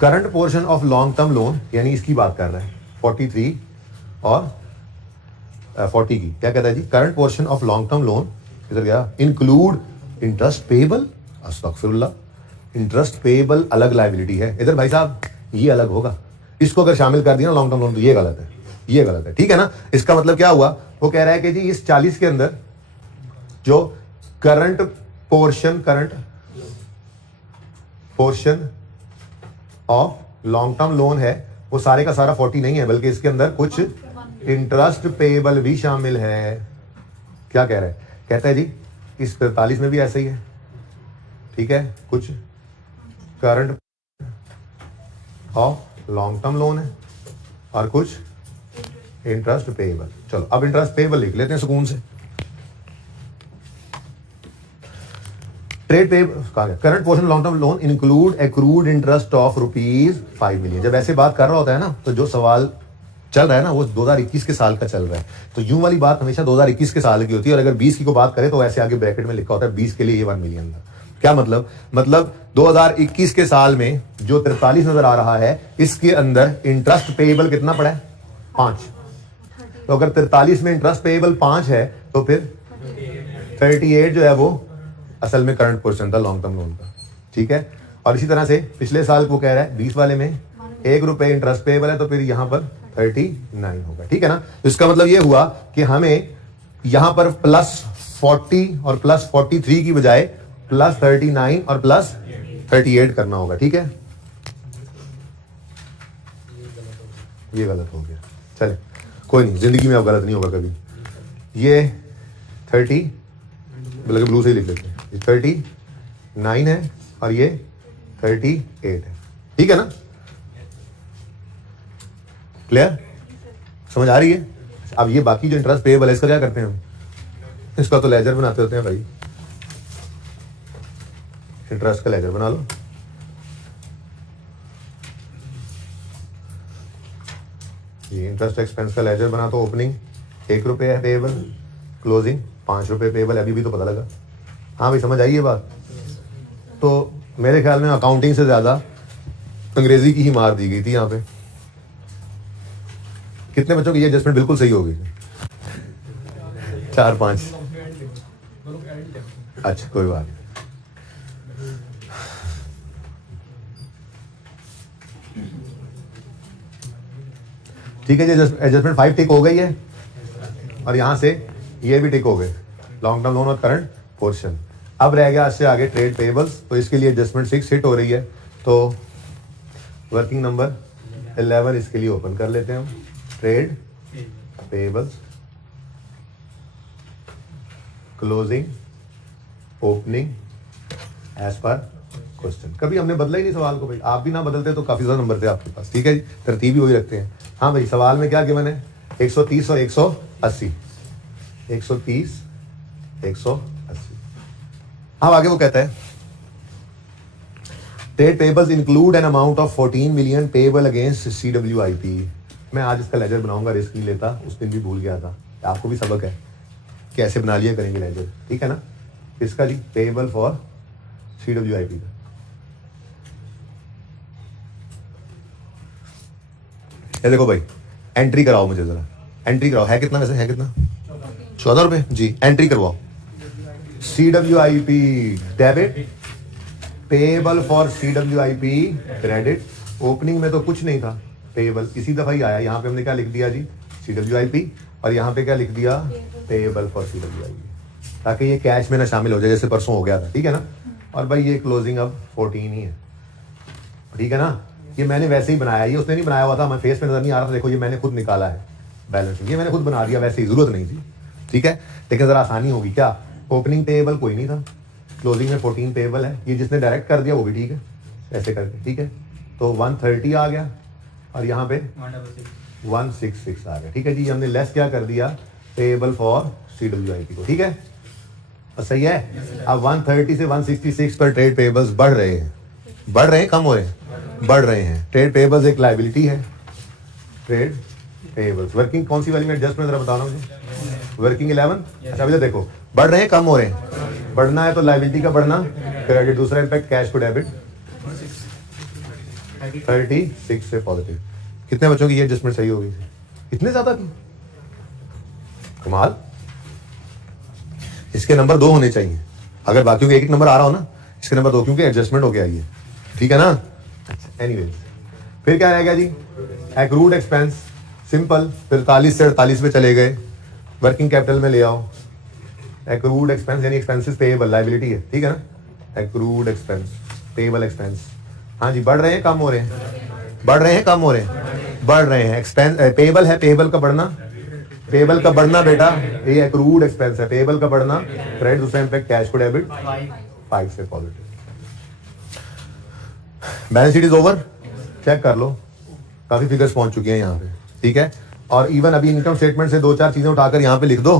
current portion of long term loan, यानी इसकी बात कर रहा है 43 और 40 की। क्या कहता है जी, current portion of long term loan, इधर गया, इंक्लूड इंटरेस्ट पेएबल, अस्तगफिरुल्लाह, इंटरेस्ट पेएबल अलग लायबिलिटी है। इधर भाई साहब ये अलग होगा, इसको अगर शामिल कर दिया ना लॉन्ग टर्म लोन तो ये गलत है, ये गलत है, ठीक है ना। इसका मतलब क्या हुआ, वो कह रहा है कि जी इस 40 के अंदर जो current portion of long term loan है वो सारे का सारा 40 नहीं है, बल्कि इसके अंदर कुछ इंटरेस्ट पेएबल भी शामिल है। क्या कह रहा है, कहता है जी इस 43 में भी ऐसा ही है, ठीक है, कुछ current of long term loan है और कुछ इंटरेस्ट पेएबल। चलो अब इंटरेस्ट पेएबल लिख लेते हैं सुकून से। Trade payable current portion long term loan include accrued interest of ₹5 million. जब ऐसे बात कर रहा होता है ना, तो जो सवाल चल रहा है ना वो 2021 के साल का चल रहा है, तो यूं वाली बात हमेशा 2021 के साल की होती है, और अगर 20 की को बात करें तो ऐसे आगे ब्रैकेट में लिखा होता है 20 के लिए ये 1 मिलियन था। क्या मतलब, 2021 के साल में जो 43 नजर आ रहा है इसके अंदर इंटरेस्ट पेएबल कितना पड़ा है, 5। तो अगर 43 में इंटरेस्ट पेएबल 5 है तो फिर 38 जो है वो असल में करंट पोर्शन था लॉन्ग टर्म लोन का, ठीक है। और इसी तरह से पिछले साल को कह रहा है 20 वाले में ₹1 इंटरेस्ट पेएबल है, तो फिर यहां पर 39 होगा, ठीक है ना। तो इसका मतलब ये हुआ कि हमें यहां पर +40 और +43 की बजाय +39 और +38 करना होगा, ठीक है। ये गलत हो गया, चले कोई नहीं, जिंदगी में अब गलत नहीं होगा कभी। ये 30 बल्कि ब्लू से ही लिख लेते हैं, 39 है और ये 38 है, ठीक है ना। क्लियर, समझ आ रही है। अब ये बाकी जो इंटरेस्ट पेएबल है इसका क्या करते हैं हम, इसका तो लेजर बनाते होते हैं भाई, इंटरेस्ट का लेजर बना लो। ये इंटरेस्ट एक्सपेंस का लेजर बना तो ओपनिंग ₹1 है पेएबल, क्लोजिंग ₹5 पेएबल, अभी भी तो पता लगा। हाँ भाई समझ आई ये बात। तो मेरे ख्याल में अकाउंटिंग से ज्यादा अंग्रेजी की ही मार दी गई थी यहाँ पे। कितने बच्चों की ये एडजस्टमेंट बिल्कुल सही होगी, 4-5। अच्छा कोई बात नहीं। ठीक है जी, एडजस्टमेंट 5 टिक हो गई है और यहां से ये भी टिक हो गए, लॉन्ग टर्म लोन और करंट पोर्शन। अब रह गया इससे आगे ट्रेड पेएबल्स, तो इसके लिए एडजस्टमेंट 6 हिट हो रही है, तो वर्किंग नंबर 11 इसके लिए ओपन कर लेते हैं हम। Trade payables, closing, opening as पर क्वेश्चन। कभी हमने बदला ही नहीं सवाल को भाई, आप भी ना बदलते तो काफी ज्यादा नंबर थे आपके पास, ठीक है जी, तरतीब ही वही रखते हैं। हाँ भाई सवाल में क्या गिवन है, 130 और 180, 130 180। अब आगे वो कहता है trade payables include an amount of 14 million payable against CWIP। मैं आज इसका लेजर बनाऊंगा, रिस्क नहीं लेता, उस दिन भी भूल गया था, आपको भी सबक है कैसे बना लिया करेंगे लेजर, ठीक है ना। इसका जी पेएबल फॉर CWIP का, ये देखो भाई एंट्री कराओ मुझे जरा, एंट्री कराओ। है कितना वैसे, है कितना, ₹14 जी, एंट्री करवाओ। CWIP debit, payable for CWIP credit. Opening में तो कुछ नहीं था पेएबल, इसी दफा ही आया, यहाँ पे हमने क्या लिख दिया जी CWIP, और यहाँ पे क्या लिख दिया पेएबल फॉर CWIP, ताकि ये कैश में ना शामिल हो जाए जैसे परसों हो गया था, ठीक है ना। और भाई ये क्लोजिंग अब 14 ही है, ठीक है ना। ये मैंने वैसे ही बनाया, ये उसने नहीं बनाया हुआ था, हमें फेस पे नजर नहीं आ रहा था, देखो ये मैंने खुद निकाला है बैलेंस, ये मैंने खुद बना दिया, वैसे ही जरूरत नहीं थी, ठीक है। लेकिन जरा आसानी होगी क्या, ओपनिंग पेएबल कोई नहीं था, क्लोजिंग में 14 पेएबल है, ये जिसने डायरेक्ट कर दिया वो भी ठीक है, ऐसे करके, ठीक है। तो 130 आ गया और यहाँ पे 166 आ गया, ठीक है जी। हमने लेस क्या कर दिया, पेएबल फॉर CWIP को, ठीक है, और सही है। अब 130 से 166 पर ट्रेड पेएबल्स बढ़ रहे हैं, बढ़ रहे हैं, कम हो रहे हैं, बढ़ रहे हैं। ट्रेड पेएबल्स एक लायबिलिटी है, ट्रेड पेबल्स। वर्किंग कौन सी वाली में एडजस्टमेंट जरा बताना मुझे। वर्किंग 11। अच्छा अभी तो देखो बढ़ रहे हैं कम हो रहे हैं। बढ़ना है तो लायबिलिटी का बढ़ना, क्रेडिट। दूसरा इम्पैक्ट कैश टू डेबिट 36 से पॉजिटिव। कितने बच्चों की ये एडजस्टमेंट सही होगी? इतने ज्यादा की कमाल। इसके नंबर 2 होने चाहिए। अगर बाकियों के एक नंबर आ रहा हो ना, इसके नंबर 2, क्योंकि एडजस्टमेंट हो गया ये, ठीक है ना। एनीवेज फिर क्या रहेगा जी? एक्रूड एक्सपेंस सिंपल, फिर 43 से 48 पे चले गए। वर्किंग कैपिटल में ले आओ। एक्रूड एक्सपेंस यानी एक्सपेंसेस पेएबल, लायबिलिटी है, ठीक है ना। एक्रूड एक्सपेंस पेएबल एक्सपेंस, हाँ जी। बढ़ रहे हैं कम हो रहे हैं? बढ़ रहे हैं कम हो रहे हैं? बढ़ रहे हैं। एक्सपेंस पेएबल है, पेएबल का बढ़ना, पेएबल का बढ़ना बेटा ये एक्रूड एक्सपेंस है। पेएबल का बढ़ना क्रेडिट, दूसरा इम्पैक्ट कैश टू डेबिट 5 से positive. Balance sheet is over, check कर लो। काफी फिगर्स पहुंच चुकी हैं यहाँ पे, ठीक है। और इवन अभी इनकम स्टेटमेंट से 2-4 चीजें उठाकर यहाँ पे लिख दो,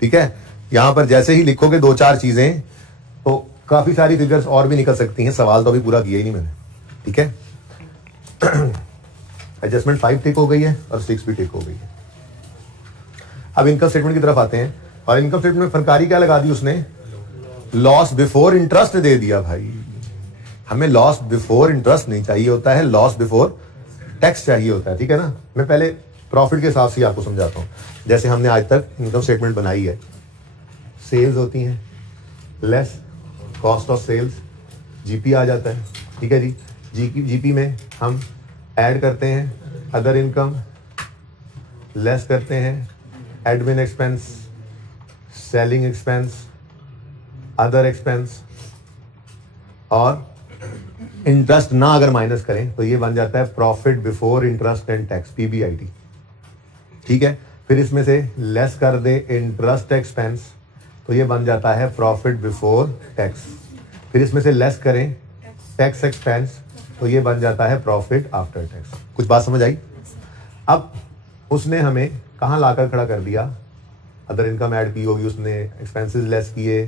ठीक है। यहाँ पर जैसे ही लिखोगे 2-4 चीजें तो काफी सारी फिगर्स और भी निकल सकती हैं। सवाल तो अभी पूरा किया ही नहीं मैंने, ठीक है। एडजस्टमेंट 5 टिक हो गई है और 6 भी टिक हो गई है। अब इनकम स्टेटमेंट की तरफ आते हैं। और इनकम स्टेटमेंट में फरकारी क्या लगा दी उसने? लॉस बिफोर इंटरेस्ट दे दिया भाई। हमें लॉस बिफोर इंटरेस्ट नहीं चाहिए होता है, लॉस बिफोर टैक्स चाहिए होता है, ठीक है ना। मैं पहले प्रॉफिट के हिसाब से आपको समझाता हूं। जैसे हमने आज तक इनकम स्टेटमेंट बनाई है, सेल्स होती हैं less cost of sales, GP आ जाता है, ठीक है जी। जीपी में हम ऐड करते हैं अदर इनकम, लेस करते हैं admin expense, selling expense, other expense, और इंटरेस्ट ना अगर माइनस करें तो ये बन जाता है profit before interest and tax, PBIT, ठीक है। फिर इसमें से लेस कर दे इंटरेस्ट एक्सपेंस तो ये बन जाता है प्रॉफिट बिफोर टैक्स। फिर इसमें से लेस करें टैक्स एक्सपेंस तो ये बन जाता है प्रॉफिट आफ्टर टैक्स। कुछ बात समझ आई? अब उसने हमें कहाँ लाकर खड़ा कर दिया? अदर इनकम ऐड की होगी उसने, एक्सपेंसेस लेस किए,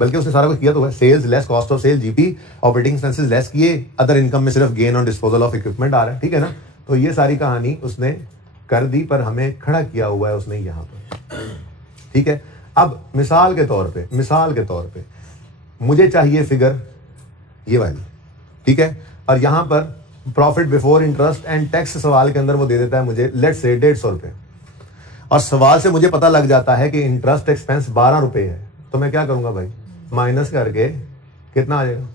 बल्कि उसने सारा कुछ किया तो है। Sales less cost of sale, GP, operating expenses less किए, अदर इनकम में सिर्फ gain on disposal of equipment आ रहा है, ठीक है ना। तो ये सारी कहानी उसने कर दी, पर हमें खड़ा किया हुआ है उसने यहाँ पर, ठीक है। अब मिसाल के तौर पे मुझे चाहिए फिगर ये वाली, ठीक है। और यहाँ पर profit before interest and tax सवाल के अंदर वो दे देता है मुझे लेट्स से 150 रुपये, और सवाल से मुझे पता लग जाता है कि इंटरेस्ट एक्सपेंस 12 रुपये है। तो मैं क्या करूंगा भाई? माइनस करके कितना आ जाएगा?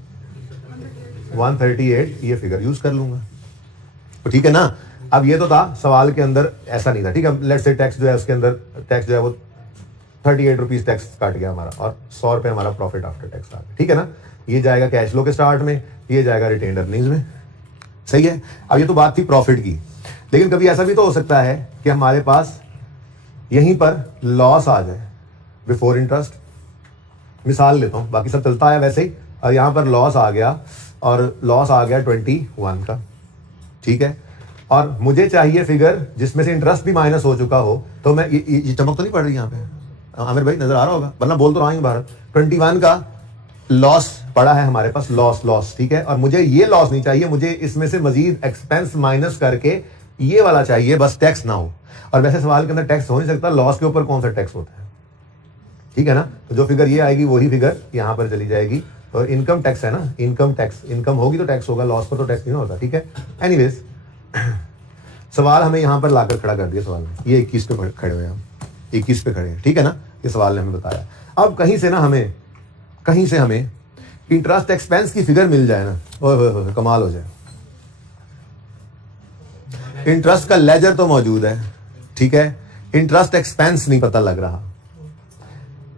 138, ये फिगर यूज कर लूंगा, तो ठीक है ना। अब ये तो था सवाल के अंदर, ऐसा नहीं था, ठीक है। लेट्स से टैक्स जो है उसके अंदर टैक्स जो है वो 38 रुपीज टैक्स काट गया हमारा, और 100 रुपये हमारा प्रॉफिट आफ्टर टैक्स आ गया, ठीक है ना। ये जाएगा कैश फ्लो के स्टार्ट में, ये जाएगा रिटेन्ड अर्निंग्स में, सही है। अब ये तो बात थी प्रॉफिट की, लेकिन कभी ऐसा भी तो हो सकता है कि हमारे पास यहीं पर लॉस आ जाए बिफोर इंटरेस्ट। मिसाल लेता हूं, बाकी सब चलता है वैसे ही, और यहां पर लॉस आ गया, और लॉस आ गया 21 का, ठीक है। और मुझे चाहिए फिगर जिसमें से इंटरेस्ट भी माइनस हो चुका हो। तो मैं ये चमक तो नहीं पड़ रही यहाँ पे आमिर भाई? नजर आ रहा होगा, वरना बोल तो रहा हूं भारत। 21 का लॉस पड़ा है हमारे पास, लॉस, ठीक है। और मुझे ये लॉस नहीं चाहिए, मुझे इसमें से मजीद एक्सपेंस माइनस करके ये वाला चाहिए, बस टैक्स ना हो। और वैसे सवाल के अंदर टैक्स हो नहीं सकता, लॉस के ऊपर कौन सा टैक्स होता है, ठीक है ना। तो जो फिगर ये आएगी वही फिगर यहाँ पर चली जाएगी। और इनकम टैक्स है ना, इनकम टैक्स, इनकम होगी तो टैक्स होगा, लॉस पर तो टैक्स नहीं होता, ठीक है। एनीवेज सवाल हमें यहाँ पर लाकर खड़ा कर दिया सवाल में, ये 21 पे खड़े हुए हम, 21 पे खड़े हैं, ठीक है ना। ये सवाल ने हमें बताया। अब कहीं से हमें इंटरेस्ट एक्सपेंस की फिगर मिल जाए ना, ओह कमाल हो जाए। इंटरेस्ट का लेजर तो मौजूद है, ठीक है, इंटरेस्ट एक्सपेंस नहीं पता लग रहा।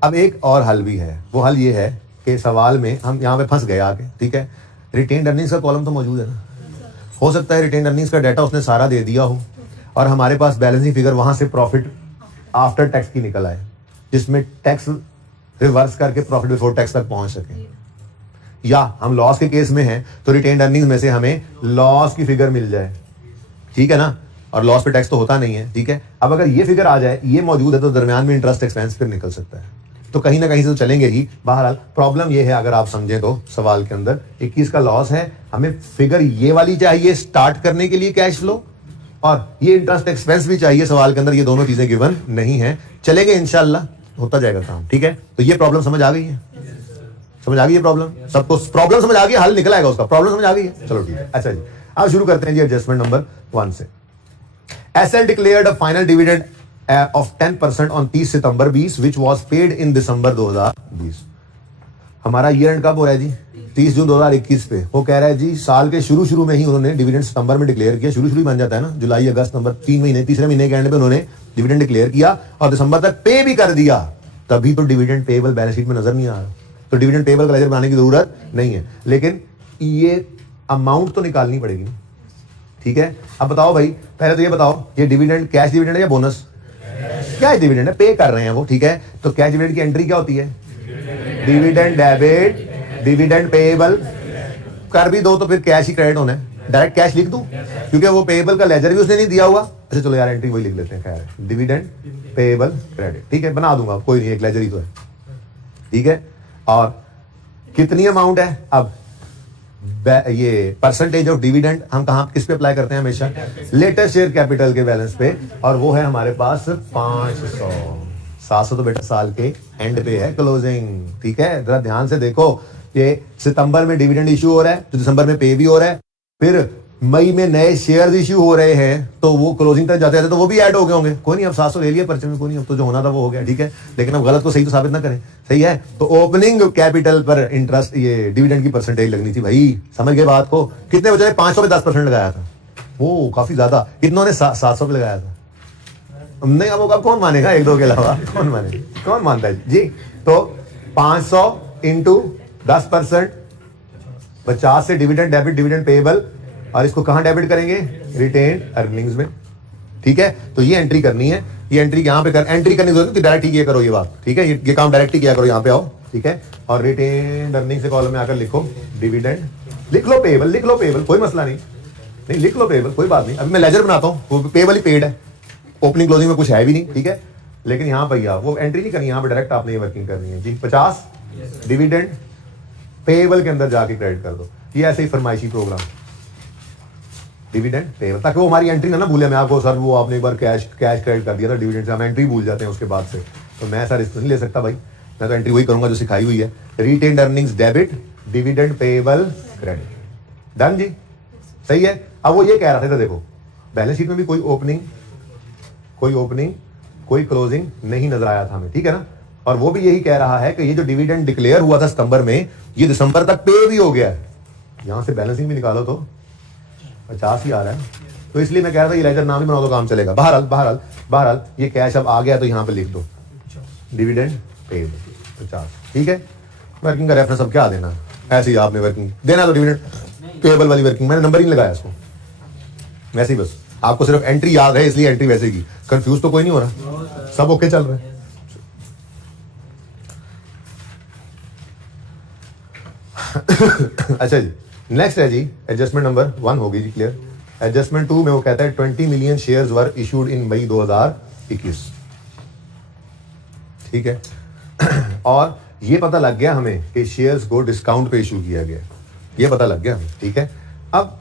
अब एक और हल भी है, वो हल ये है कि सवाल में हम यहाँ पे फंस गए आके, ठीक है। रिटेन्ड अर्निंग्स का कॉलम तो मौजूद है ना, हो सकता है रिटेन्ड अर्निंग्स का डाटा उसने सारा दे दिया हो, और हमारे पास बैलेंसिंग फिगर वहां से प्रॉफिट आफ्टर टैक्स की निकल आए, जिसमें टैक्स रिवर्स करके प्रॉफिट बिफोर टैक्स तक पहुंच सके। या हम लॉस के केस में हैं तो रिटेन्ड अर्निंग्स में से हमें लॉस की फिगर मिल जाए, ठीक है ना। और लॉस पे टैक्स तो होता नहीं है, ठीक है। अब अगर ये फिगर आ जाए, ये मौजूद है, तो दरमियान में इंटरेस्ट एक्सपेंस फिर निकल सकता है। तो कहीं ना कहीं से तो चलेंगे ही। बहरहाल प्रॉब्लम ये है, अगर आप समझें तो सवाल के अंदर 21 का लॉस है, हमें फिगर ये वाली चाहिए स्टार्ट करने के लिए कैश फ्लो, और ये इंटरेस्ट एक्सपेंस भी चाहिए सवाल के अंदर, ये दोनों चीजें गिवन नहीं है। चलेंगे इंशाल्लाह, होता जाएगा काम, ठीक है। तो ये प्रॉब्लम समझ आ गई है, समझ आ गई है प्रॉब्लम, सबको प्रॉब्लम समझ आ गई, हल निकल आएगा उसका, प्रॉब्लम समझ आ गई है, चलो ठीक है। अच्छा जी, अब शुरू करते हैं जी एडजस्टमेंट नंबर 1 से। SL declared a final dividend of 10% on 30 September 20 which was paid in December 2020। हमारा ईयर एंड कब हो रहा है जी? 30 जून 2021 पे। वो कह रहा है जी साल के शुरू में ही उन्होंने डिविडेंड सितंबर में डिक्लेयर किया, शुरू ही बन जाता है ना, जुलाई अगस्त नवंबर 3 महीने, तीसरे महीने के एंड पे उन्होंने डिविडेंड डिक्लेयर किया और दिसंबर तक पे भी कर दिया, तभी तो डिविडेंड पेएबल बैलेंस शीट में नजर नहीं आ रहा। तो डिविडेंड पेएबल का लेजर बनाने की जरूरत नहीं है, लेकिन ये अमाउंट तो निकालनी पड़ेगी, ठीक है। अब बताओ भाई, पहले तो ये बताओ, ये डिविडेंड कैश डिविडेंड है या बोनस? क्या डिविडेंड है, पे कर रहे हैं वो, ठीक है। तो कैश डिविडेंड की एंट्री क्या होती है? डिविडेंड डेबिट, डिविडेंड पेएबल कर भी दो तो फिर कैश ही क्रेडिट होना है। डायरेक्ट कैश लिख दूं क्योंकि वो पेएबल का लेजर भी उसने नहीं दिया हुआ। अच्छा चलो यार एंट्री वही लिख लेते हैं, खैर डिविडेंड पेएबल क्रेडिट, ठीक है, बना दूंगा, कोई नहीं, एक लेजर ही तो है, ठीक है। और कितनी अमाउंट है? अब ये परसेंटेज ऑफ डिविडेंड हम कहां किस पे अप्लाई करते हैं? हमेशा लेटेस्ट शेयर कैपिटल के बैलेंस पे, और वो है हमारे पास 500। 700 तो बेटा साल के एंड पे है क्लोजिंग, ठीक है। जरा ध्यान से देखो, ये सितंबर में डिविडेंड इशू हो रहा है तो दिसंबर में पे भी हो रहा है, फिर मई में नए शेयर्स इशू हो रहे हैं तो वो क्लोजिंग तक जाते हैं तो वो भी ऐड हो गए होंगे। कोई नहीं, अब 700 ले लिया पर्चे में, कोई नहीं, अब तो जो होना था वो हो गया, ठीक है। लेकिन अब गलत को सही तो साबित ना करें, सही है। तो ओपनिंग कैपिटल पर इंटरेस्ट, ये डिविडेंड की परसेंटेज लगनी थी भाई, समझ गए बात को? कितने बचे? 500 पे 10% लगाया था, वो काफी ज्यादा। कितनों ने 700 पे लगाया था? नहीं, अब वो कौन मानेगा, एक दो के अलावा कौन मानेगा, कौन मानता है जी? तो 500 इंटू 10%, 50 से डिविडेंड डेबिट, डिविडेंड पेएबल, और इसको कहां डेबिट करेंगे? रिटेन अर्निंग्स में, ठीक है। तो ये एंट्री करनी है, ये एंट्री यहां पे कर, एंट्री करनी जरूरत है, डायरेक्ट ही किया करो ये बात, ठीक है। ये काम डायरेक्ट ही किया करो, यहां पे आओ, ठीक है। और रिटेन अर्निंग से कॉलम में आकर लिखो डिविडेंड, लिख लो पेएबल, लिख लो पेएबल, कोई मसला नहीं, नहीं लिख लो पेएबल, कोई बात नहीं। अभी मैं लेजर बनाता हूं, वो पेएबल ही पेड है, ओपनिंग क्लोजिंग में कुछ है भी नहीं, ठीक है। लेकिन यहां भैया वो एंट्री नहीं करनी, यहां पे डायरेक्ट आपने ये वर्किंग करनी है जी। 50 डिविडेंड पेएबल के अंदर जाके क्रेडिट कर दो, ये ऐसे ही फरमाइशी प्रोग्राम, डिविडेंड पेएबल, ताकि वो हमारी एंट्री ना भूले। मैं आपको सर वो आपने एक बार कैश क्रेडिट कर दिया था डिविडेंड से, हम एंट्री भूल जाते हैं उसके बाद से, तो मैं सर रिस्क नहीं ले सकता भाई, मैं तो एंट्री वही करूंगा जो सिखाई हुई है, retained earnings debit, dividend payable credit, done जी, सही है। अब वो ये कह रहा था, देखो बैलेंस शीट में भी कोई ओपनिंग कोई क्लोजिंग नहीं नजर आया था हमें, ठीक है ना। और वो भी यही कह रहा है कि ये जो डिविडेंड डिक्लेयर हुआ था सितंबर में, ये दिसंबर तक पे भी हो गया है। यहां से बैलेंसिंग भी निकालो तो 50 ही आ रहा है, तो इसलिए मैं कह रहा था ये लेजर नाम ही बनाओ तो काम चलेगा। बहरहाल ये कैश अब आ गया तो यहां पे लिख दो डिविडेंड पेएबल 50, ठीक है। वर्किंग का रेफरेंस अब क्या देना, ऐसे ही आपने वर्किंग देना तो डिविडेंड पेएबल वाली वर्किंग, मैंने नंबर ही लगाया इसको, वैसे ही बस आपको सिर्फ एंट्री याद है इसलिए एंट्री वैसे की, कंफ्यूज तो कोई नहीं हो रहा, सब ओके चल रहा है। अच्छा जी, नेक्स्ट है जी एडजस्टमेंट नंबर 1 होगी जी क्लियर। एडजस्टमेंट 2 में वो कहता है 20 million shares were issued in May 2021, ठीक है। और ये पता लग गया हमें कि शेयर्स को डिस्काउंट पे इशू किया गया, ये पता लग गया हमें, ठीक है। अब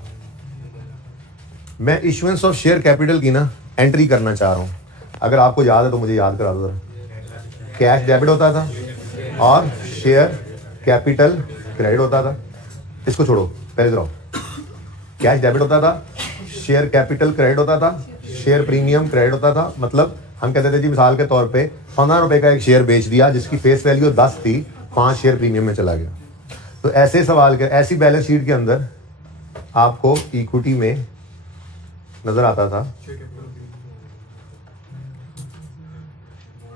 मैं इशुएंस ऑफ शेयर कैपिटल की ना एंट्री करना चाह रहा हूं, अगर आपको याद है तो मुझे याद करा दो जरा। कैश डेबिट होता था और शेयर कैपिटल क्रेडिट होता था, इसको छोड़ो पहले जरा, कैश डेबिट होता था, शेयर कैपिटल क्रेडिट होता था, शेयर प्रीमियम क्रेडिट होता था। मतलब हम कहते थे जी मिसाल के तौर पे 15 रुपए का एक शेयर बेच दिया जिसकी फेस वैल्यू 10 थी, 5 शेयर प्रीमियम में चला गया। तो ऐसे सवाल के, ऐसी बैलेंस शीट के अंदर आपको इक्विटी में नजर आता था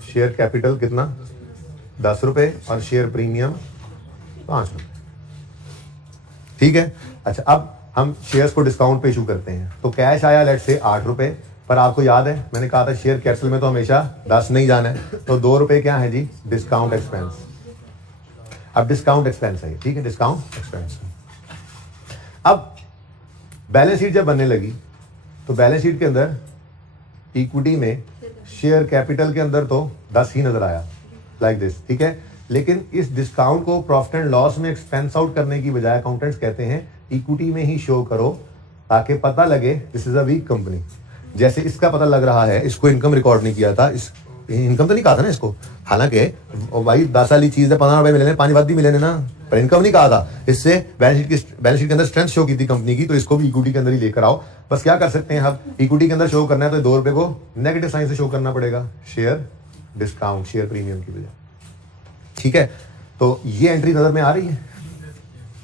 शेयर कैपिटल कितना 10 रुपए और शेयर प्रीमियम 5 रुपए, ठीक है। अच्छा अब हम शेयर्स को डिस्काउंट पे इशू करते हैं, तो कैश आया लेट से 8 रुपए, पर आपको याद है मैंने कहा था शेयर कैपिटल में तो हमेशा 10 नहीं जाना है, तो 2 रुपए क्या है जी डिस्काउंट एक्सपेंस। अब डिस्काउंट एक्सपेंस है, ठीक है, डिस्काउंट एक्सपेंस। अब बैलेंस शीट जब बनने लगी तो बैलेंस शीट के अंदर इक्विटी में शेयर कैपिटल के अंदर तो 10 ही नजर आया लाइक दिस, ठीक है। लेकिन इस डिस्काउंट को प्रॉफिट एंड लॉस में एक्सपेंस आउट करने की बजाय अकाउंटेंट्स कहते हैं इक्विटी में ही शो करो ताकि पता लगे this is a weak company. जैसे इसका पता लग रहा है, इसको इनकम रिकॉर्ड नहीं किया था, इस इनकम तो नहीं कहा था ना इसको, हालांकि भाई 10 वाली चीज है, 15 रुपए मिले, 5 बात भी मिले ना, पर इनकम नहीं कहा था। इससे बैलेंस शीट के अंदर स्ट्रेंथ शो की थी कंपनी की, तो इसको भी इक्विटी के अंदर ही लेकर आओ। बस क्या कर सकते हैं, हम इक्विटी के अंदर शो करना है तो 2 रुपए को नेगेटिव साइन से शो करना पड़ेगा, शेयर डिस्काउंट, शेयर प्रीमियम की वजह। ठीक है, तो ये एंट्री नजर में आ रही है।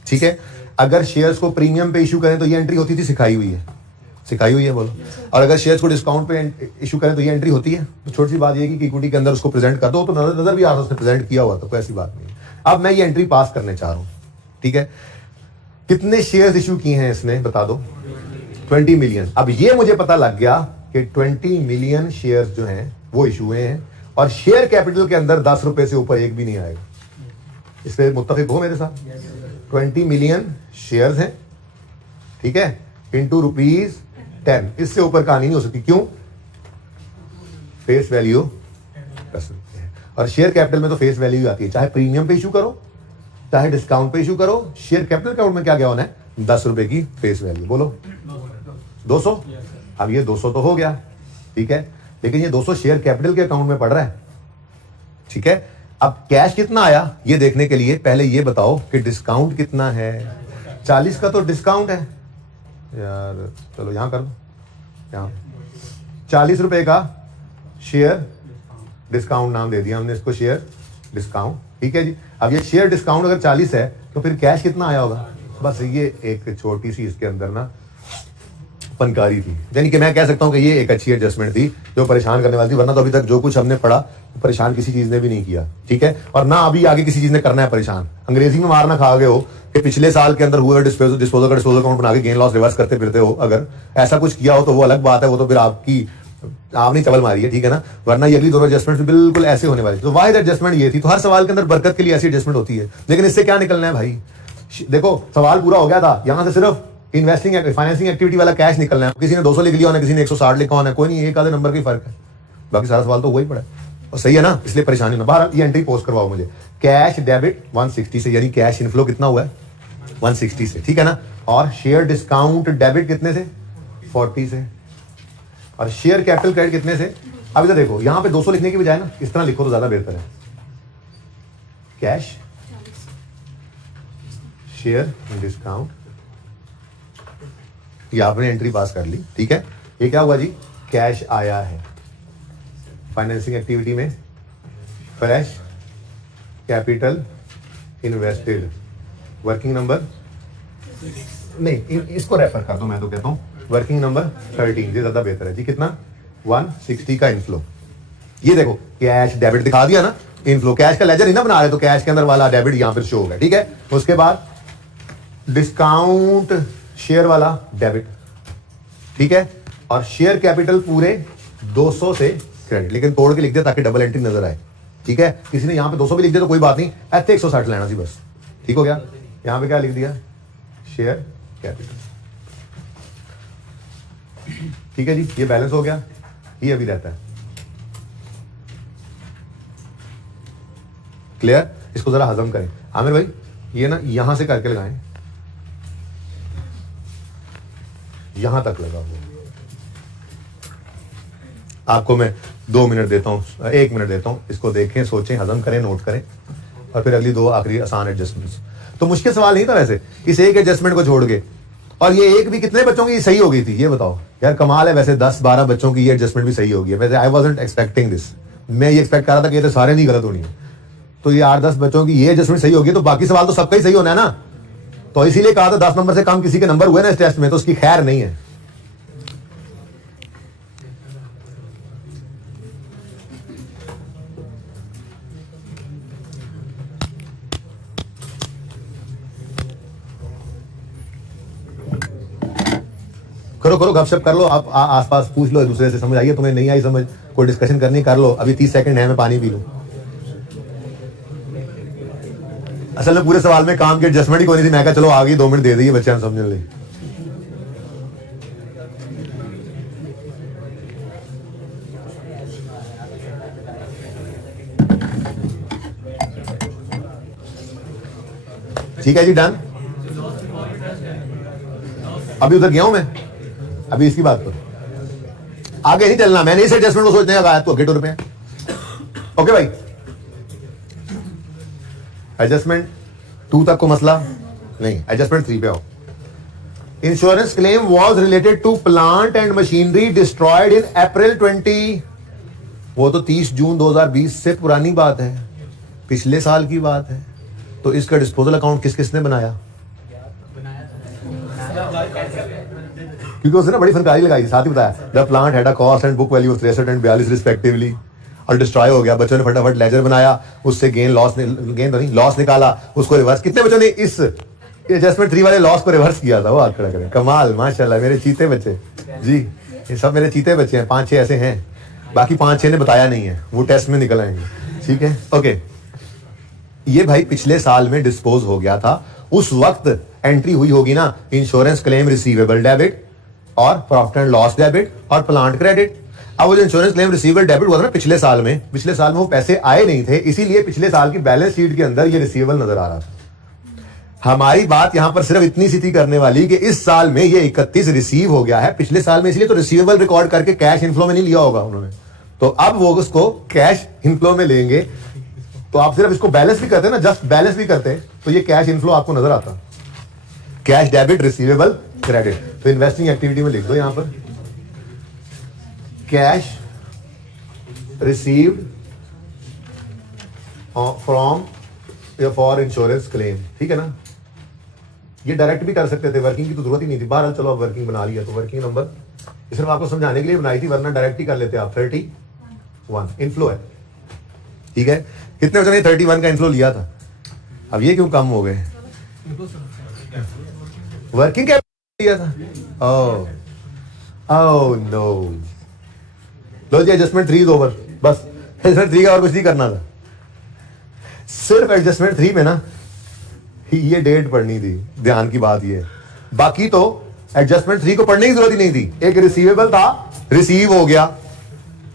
ठीक है, अगर शेयर्स को प्रीमियम पे इशू करें तो ये एंट्री होती थी, सिखाई हुई है, सिखाई हुई है बोलो। और अगर शेयर्स को डिस्काउंट पे इशू करें तो ये एंट्री होती है। तो छोटी सी बात ये कि इक्विटी के अंदर उसको प्रेजेंट कर दो तो नजर भी आ रहा है उसने प्रेजेंट किया हुआ, तो कोई ऐसी बात नहीं है। अब मैं ये एंट्री पास करने चाह रहा हूं। ठीक है, कितने शेयर्स इशू किए हैं इसने बता दो, 20 मिलियन। अब ये मुझे पता लग गया कि 20 मिलियन शेयर्स जो हैं वो इशू हुए हैं, और शेयर कैपिटल के अंदर 10 रुपए से ऊपर एक भी नहीं आएगा। इस पे मुत्तफिक हो मेरे साथ? 20 मिलियन शेयर्स हैं, ठीक है, इंटू ₹10, इससे ऊपर कहानी नहीं हो सकती। क्यों? फेस वैल्यू 10 रुपए है, और शेयर कैपिटल में तो फेस वैल्यू आती है, चाहे प्रीमियम पे इशू करो चाहे डिस्काउंट पे इशू करो, शेयर कैपिटल अकाउंट में क्या क्या होना है, 10 रुपए की फेस वैल्यू। बोलो 200। अब ये 200 तो हो गया, ठीक है, लेकिन ये 200 शेयर कैपिटल के अकाउंट में पड़ रहा है। ठीक है, अब कैश कितना आया ये देखने के लिए पहले ये बताओ कि डिस्काउंट कितना है। 40 का तो डिस्काउंट है यार, चलो यहां कर दो, यहां 40 रुपए का शेयर डिस्काउंट नाम दे दिया हमने इसको, शेयर डिस्काउंट। ठीक है जी, अब ये शेयर डिस्काउंट अगर 40 है तो फिर कैश कितना आया होगा। बस ये एक छोटी सी इसके अंदर ना फनकारी थी, यानी कि मैं कह सकता हूं कि ये एक अच्छी एडजस्टमेंट थी जो परेशान करने वाली थी, वरना तो अभी तक जो कुछ हमने पढ़ा परेशान किसी चीज ने भी नहीं किया। ठीक है, और ना अभी आगे किसी चीज ने करना है परेशान। अंग्रेजी में मारना खा गए हो कि पिछले साल के अंदर हुए डिस्पोजल अकाउंट बना के गेन लॉस रिवर्स करते फिरते हो, अगर ऐसा कुछ किया हो तो वो अलग बात है, वो तो फिर आपने चवल मारी है, ठीक है ना, वरना ये अगली दोनों एडजस्टमेंट बिल्कुल ऐसे होने वाली। तो वाहिद एडजस्टमेंट ये थी। तो हर सवाल के अंदर बरकत के लिए ऐसी एडजस्टमेंट होती है, लेकिन इससे क्या निकलना है भाई। देखो सवाल पूरा हो गया था, यहां से सिर्फ इन्वेस्टिंग फाइनेंसिंग एक्टिविटी वाला कैश निकलना है। किसी ने 200 लिख लिया होना, किसी ने 160 लिखा होना, कोई नहीं, एक आधे नंबर का ही फर्क है, बाकी सारा सवाल तो वही पड़ा है, और सही है ना, इसलिए परेशानी ना। बाहर ये एंट्री पोस्ट करवाओ मुझे, कैश डेबिट 160 से, यानी कैश इनफ्लो कितना हुआ है 160 से, ठीक है ना, और शेयर डिस्काउंट डेबिट कितने से 40 से, और शेयर कैपिटल क्रेडिट कितने से। अब इधर देखो, यहां पे 200 लिखने की बजाय ना इस तरह लिखो तो ज्यादा बेहतर है, कैश शेयर डिस्काउंट। ये आपने एंट्री पास कर ली, ठीक है। ये क्या हुआ जी, कैश आया है फाइनेंसिंग एक्टिविटी में, fresh capital invested, working number नहीं, इसको रेफर कर दो, मैं तो कहता हूं वर्किंग नंबर 13, ये ज्यादा बेहतर है जी। कितना 160 का इनफ्लो। ये देखो कैश डेबिट दिखा दिया ना, इनफ्लो कैश का लेजर ही ना बना रहे तो कैश के अंदर वाला डेबिट यहां पर शो होगा, ठीक है। उसके बाद डिस्काउंट शेयर वाला डेबिट, ठीक है, और शेयर कैपिटल पूरे 200 से क्रेडिट, लेकिन तोड़ के लिख दिया ताकि डबल एंट्री नजर आए, ठीक है। किसी ने यहां पे 200 भी लिख दिया तो कोई बात नहीं, ऐसे 160 लेना सी बस, ठीक हो गया। यहां पे क्या लिख दिया, शेयर कैपिटल, ठीक है जी, ये बैलेंस हो गया, ये अभी रहता है। क्लियर, इसको जरा हजम करें आमिर भाई, ये ना यहां से करके लगाएं, यहां तक लगा हुआ। आपको मैं 2 मिनट देता हूं, 1 मिनट देता हूं, इसको देखें, सोचें, हजम करें, नोट करें, और फिर अगली 2 आखिरी आसान एडजस्टमेंट्स। तो मुश्किल सवाल नहीं था वैसे, इस एक एडजस्टमेंट को छोड़ के, और ये एक भी कितने बच्चों की सही हो गई थी ये बताओ यार, कमाल है वैसे, 10-12 बच्चों की ये एडजस्टमेंट भी सही हो गई है। वैसे आई वाजंट एक्सपेक्टिंग दिस, मैं ये एक्सपेक्ट कर रहा था कि ये तो सारे नहीं गलत होनी है, तो ये 8-10 बच्चों की ये एडजस्टमेंट सही होगी, तो बाकी सवाल तो सबका ही सही होना है ना। तो इसीलिए कहा था 10 नंबर से कम किसी के नंबर हुए ना इस टेस्ट में तो उसकी खैर नहीं है। करो करो, गपशप कर लो, आप आसपास पूछ लो एक दूसरे से, समझ आइए, तुम्हें नहीं आई समझ, कोई डिस्कशन करनी कर लो, अभी 30 सेकंड है, मैं पानी पी लूं। असल में पूरे सवाल में काम की एडजस्टमेंट ही कोई नहीं थी, मैं कहा चलो आ गई, 2 मिनट दे दिए बच्चे समझने लिए। ठीक है जी, डन। अभी उधर गया हूं मैं, अभी इसकी बात करो। आगे नहीं चलना, मैंने इस एडजस्टमेंट को सोचने का तो ₹2 रुपए। ओके भाई, एडजस्टमेंट 2 तक को मसला नहीं, एडजस्टमेंट 3 पे आओ। Insurance claim was related to plant and machinery destroyed in April 20, वो तो 30 जून 2020 से पुरानी बात है, पिछले साल की बात है। तो इसका डिस्पोजल अकाउंट किस किसने बनाया? क्योंकि उसने ना बड़ी फनकारी लगाई, साथ ही बताया the plant had a cost and book value of 63 and 42 respectively, और डिस्ट्रॉय हो गया। बच्चों ने फटाफट लेजर बनाया, उससे गेन लॉस निकाला, उसको रिवर्स। कितने बच्चों ने इस एडजस्टमेंट 3 वाले लॉस को रिवर्स किया था? वो हाथ खड़ा करें। कमाल, माशाल्लाह, मेरे चीते बच्चे जी, ये सब मेरे चीते बच्चे हैं। 5-6 ऐसे हैं, बाकी 5-6 ने बताया नहीं है, वो टेस्ट में निकल आएंगे। ठीक है, ओके। ये भाई पिछले साल में डिस्पोज हो गया था, उस वक्त एंट्री हुई होगी ना इंश्योरेंस क्लेम रिसीवेबल डेबिट और प्रॉफिट एंड लॉस डेबिट और प्लांट क्रेडिट। अब वो जो इंश्योरेंस क्लेम रिसीवेबल डेबिट हुआ था ना पिछले साल में वो पैसे आए नहीं थे, इसीलिए पिछले साल की बैलेंस शीट के अंदर ये रिसीवेबल नजर आ रहा था। हमारी बात यहां पर सिर्फ इतनी सी थी करने वाली कि इस साल में ये 31 रिसीव हो गया है, पिछले साल में इसलिए तो रिसीवेबल रिकॉर्ड करके कैश इनफ्लो में नहीं लिया होगा उन्होंने, तो अब वो उसको कैश इनफ्लो में लेंगे। तो आप सिर्फ इसको बैलेंस भी करते ना, जस्ट बैलेंस भी करते तो ये कैश इनफ्लो आपको नजर आता, कैश डेबिट रिसीवेबल क्रेडिट। तो इन्वेस्टिंग एक्टिविटी में लिख दो यहां पर cash received from for insurance claim. ठीक है ना, ये डायरेक्ट भी कर सकते थे, वर्किंग की तो जरूरत ही नहीं थी। बहरहाल चलो अब वर्किंग बना लिया, तो वर्किंग नंबर सिर्फ आपको समझाने के लिए बनाई थी, वरना डायरेक्ट ही कर लेते आप। 31 इनफ्लो है। ठीक है, कितने बच्चों ने 31 का इनफ्लो लिया था? अब ये क्यों कम हो गए? वर्किंग कैपिटल लिया था। ओह नो, लो जी, एडजस्टमेंट 3 इज ओवर। बस एडजस्टमेंट 3 का और कुछ नहीं करना था, सिर्फ एडजस्टमेंट 3 में ना ये डेट पढ़नी थी, ध्यान की बात ये। बाकी तो एडजस्टमेंट 3 को पढ़ने की जरूरत ही नहीं थी। एक रिसीवेबल था, रिसीव हो गया।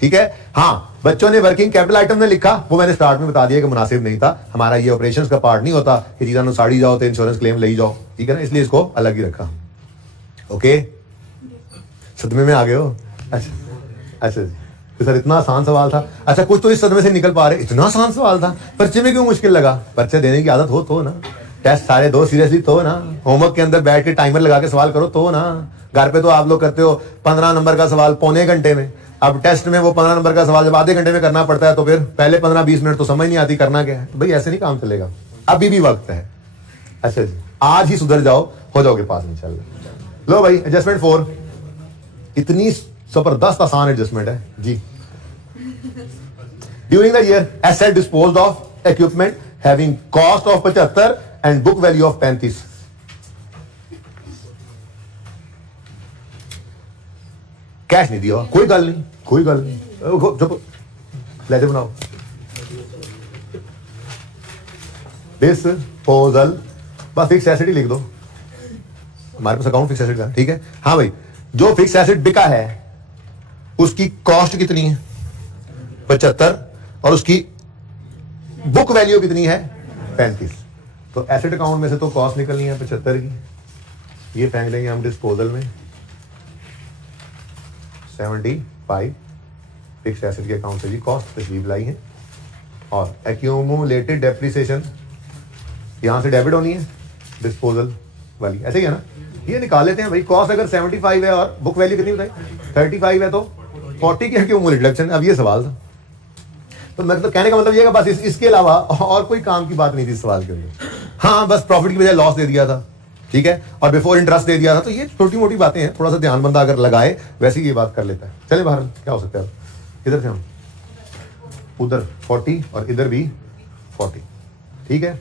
ठीक है, हाँ, बच्चों ने वर्किंग कैपिटल आइटम ने लिखा, वो मैंने स्टार्ट में बता दिया कि मुनासिब नहीं था, हमारा ये ऑपरेशंस का पार्ट नहीं होता कि चीज़ों साड़ी जाओ तो इंश्योरेंस क्लेम ले जाओ। ठीक है ना, इसलिए इसको अलग ही रखा। ओके, सदमे में आ गए हो? अच्छा जी, तो सर इतना आसान सवाल था। अच्छा, कुछ तो इस सदमे से निकल पा रहे, इतना आसान सवाल था, पर्चे में क्यों मुश्किल लगा? पर्चे देने की आदत हो तो ना, टेस्ट सारे दो सीरियसली तो ना, होमवर्क के अंदर बैठ के टाइमर लगा के सवाल करो तो ना। घर पे तो आप लोग करते हो 15 नंबर का सवाल पौने घंटे में, अब टेस्ट में वो 15 नंबर का सवाल जब आधे घंटे में करना पड़ता है तो फिर पहले 15-20 मिनट तो समझ नहीं आती करना क्या है। तो भाई ऐसे नहीं काम चलेगा, अभी भी वक्त है। अच्छा जी, आज ही सुधर जाओ, हो जाओगे पास इंशाल्लाह। लो भाई, एडजस्टमेंट 4 इतनी जबरदस्त आसान एडजस्टमेंट है जी। During the year asset disposed of equipment having cost of 75 and book value of 35। Cash नहीं दिया, कोई गल नहीं, कोई गल नहीं, चुप, लेजर बनाओ। डिस्पोजल, बस फिक्स एसेट ही लिख दो, हमारे पास अकाउंट फिक्स एसेट का। ठीक है, हाँ भाई, जो फिक्स एसेट बिका है उसकी कॉस्ट कितनी है? 75, और उसकी बुक वैल्यू कितनी है? 35। तो एसेट अकाउंट में से तो कॉस्ट निकलनी है 75 की, ये फेंक देंगे हम डिस्पोजल में। 75 फिक्स एसेट के अकाउंट से जी कॉस्ट तशरीफ लाई है, और एक्यूमुलेटेड डेप्रिसिएशन यहां से डेबिट होनी है डिस्पोजल वाली, ऐसे ही है ना, ये निकाल लेते हैं भाई। कॉस्ट अगर 75 है और बुक वैल्यू कितनी बताई 35 है, तो 40 की एक्यूमुलेटेड डिडक्शन। अब ये सवाल था, तो मतलब कहने का मतलब ये है बस इसके अलावा और कोई काम की बात नहीं थी इस सवाल के अंदर। हाँ, बस प्रॉफिट की बजाय लॉस दे दिया था, ठीक है, और बिफोर इंटरेस्ट दे दिया था। तो ये छोटी मोटी बातें हैं, थोड़ा सा ध्यान बंदा अगर लगाए वैसे ही ये बात कर लेता है। चले बाहर, क्या हो सकता है? किधर थे हम? उधर 40 और इधर भी 40। ठीक है,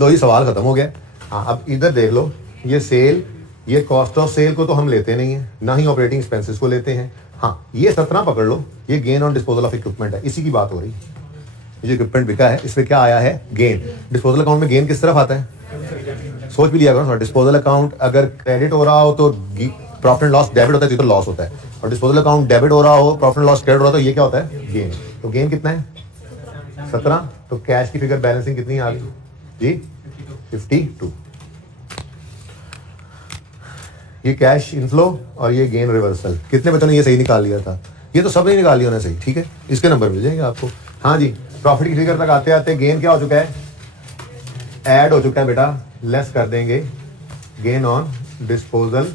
लो ये सवाल खत्म हो गया। हाँ, अब इधर देख लो, ये सेल, ये कॉस्ट ऑफ सेल को तो हम लेते नहीं है, ना ही ऑपरेटिंग एक्सपेंसेस को लेते हैं। हाँ, ये 17 पकड़ लो, ये gain on disposal of equipment है, इसी की बात हो रही है। ये जो इक्विपमेंट बिका है इसमें क्या आया है? गेन। डिस्पोजल अकाउंट में गेन किस तरफ आता है? सोच भी लिया करो, डिस्पोजल अकाउंट अगर क्रेडिट हो रहा हो तो प्रॉफिट एंड लॉस डेबिट होता है, तो लॉस होता है, और डिस्पोजल अकाउंट डेबिट हो रहा हो, प्रॉफिट एंड लॉस क्रेडिट हो रहा हो, तो ये क्या होता है? गेन। तो गेन कितना है? 17। तो कैश की फिगर बैलेंसिंग कितनी आ गई जी? 52। ये कैश इनफ्लो और ये गेन रिवर्सल। कितने बच्चों ने ये सही निकाल लिया था? ये तो सब नहीं निकाल लिया ना सही, ठीक है, इसके नंबर मिल जाएंगे आपको। हाँ जी, प्रॉफिट की फिगर तक आते आते गेन क्या हो चुका है? ऐड हो चुका है बेटा, लेस कर देंगे gain on disposal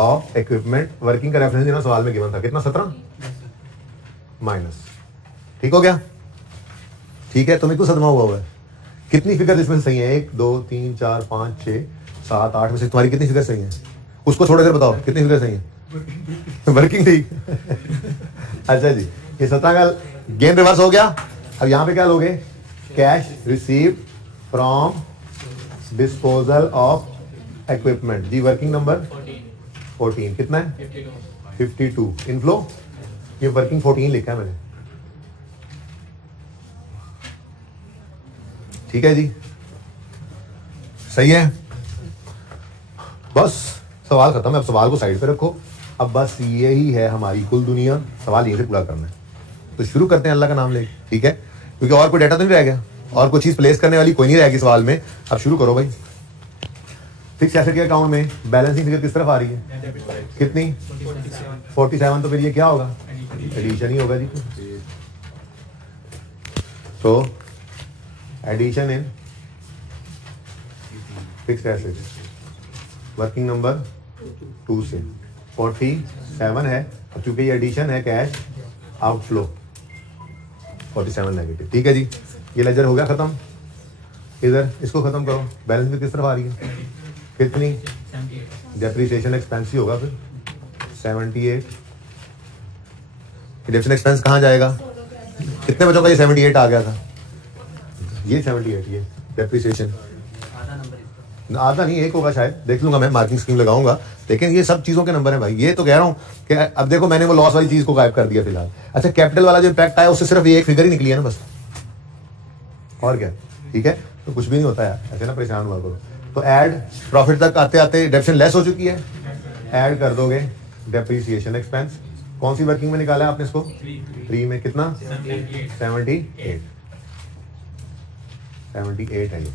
of equipment. Working का रेफरेंस देना सवाल में गिवन था, कितना? 17 माइनस। ठीक हो गया? ठीक है, तुम्हें क्यों सदमा हुआ है? कितनी फिगर इसमें सही है? 1 2 3 4 5 6 7 8 में से तुम्हारी कितनी फिगर सही है? उसको थोड़ी देर बताओ, कितनी फिगर सही है? वर्किंग ठीक। अच्छा जी, ये 17 का गेन रिवर्स हो गया। अब यहां पे क्या लोगे? Cash receive from disposal of equipment. जी वर्किंग नंबर 14 कितना है? 52। इनफ्लो ये वर्किंग 14 लिखा है मैंने, ठीक है जी, सही है। बस सवाल खत्म है, अब सवाल को साइड पे रखो। अब बस यही है हमारी कुल दुनिया, सवाल यहीं से पूरा करना है। तो शुरू करते हैं अल्लाह का नाम लेके, ठीक है, क्योंकि और कोई डाटा तो नहीं रह गया, और कोई चीज प्लेस करने वाली कोई नहीं रहेगी सवाल में। अब शुरू करो भाई। फिक्स एसेट के अकाउंट में बैलेंसिंग फिगर किस तरफ आ रही है? कितनी? 47। तो फिर ये क्या होगा? एडिशन ही होगा जी। तो addition in fixed assets working number 2 से 47 है। अब चूंकि ये एडिशन है, कैश आउटफ्लो 47 नेगेटिव, ठीक है जी। ये लेजर हो गया खत्म। इधर इसको खत्म करो। बैलेंस भी किस तरफ आ रही है? कितनी? डेप्रिसिएशन एक्सपेंस ही होगा फिर 78। डेप्रिसिएशन एक्सपेंस कहाँ जाएगा? कितने बच्चों का ये 78 आ गया था? ये 78, ये डेप्रिसिएशन आधा नहीं, एक होगा शायद, देख लूंगा मैं, मार्किंग स्कीम लगाऊंगा। लेकिन ये सब चीजों के नंबर है भाई। ये तो कह रहा हूं कि अब देखो मैंने वो लॉस वाली चीज को गायब कर दिया फिलहाल। अच्छा, कैपिटल वाला जो इम्पैक्ट आया उससे सिर्फ ये एक फिगर ही निकली है ना बस, और क्या, ठीक है। तो कुछ भी नहीं होता है ऐसे ना, परेशान हुआ करो। तो ऐड प्रॉफिट तक आते आते डेप्रिसिएशन लेस हो चुकी है, ऐड कर दोगे डेप्रिसिएशन एक्सपेंस। कौन सी वर्किंग में निकाला है आपने इसको? 3 में। कितना? 78 है ये।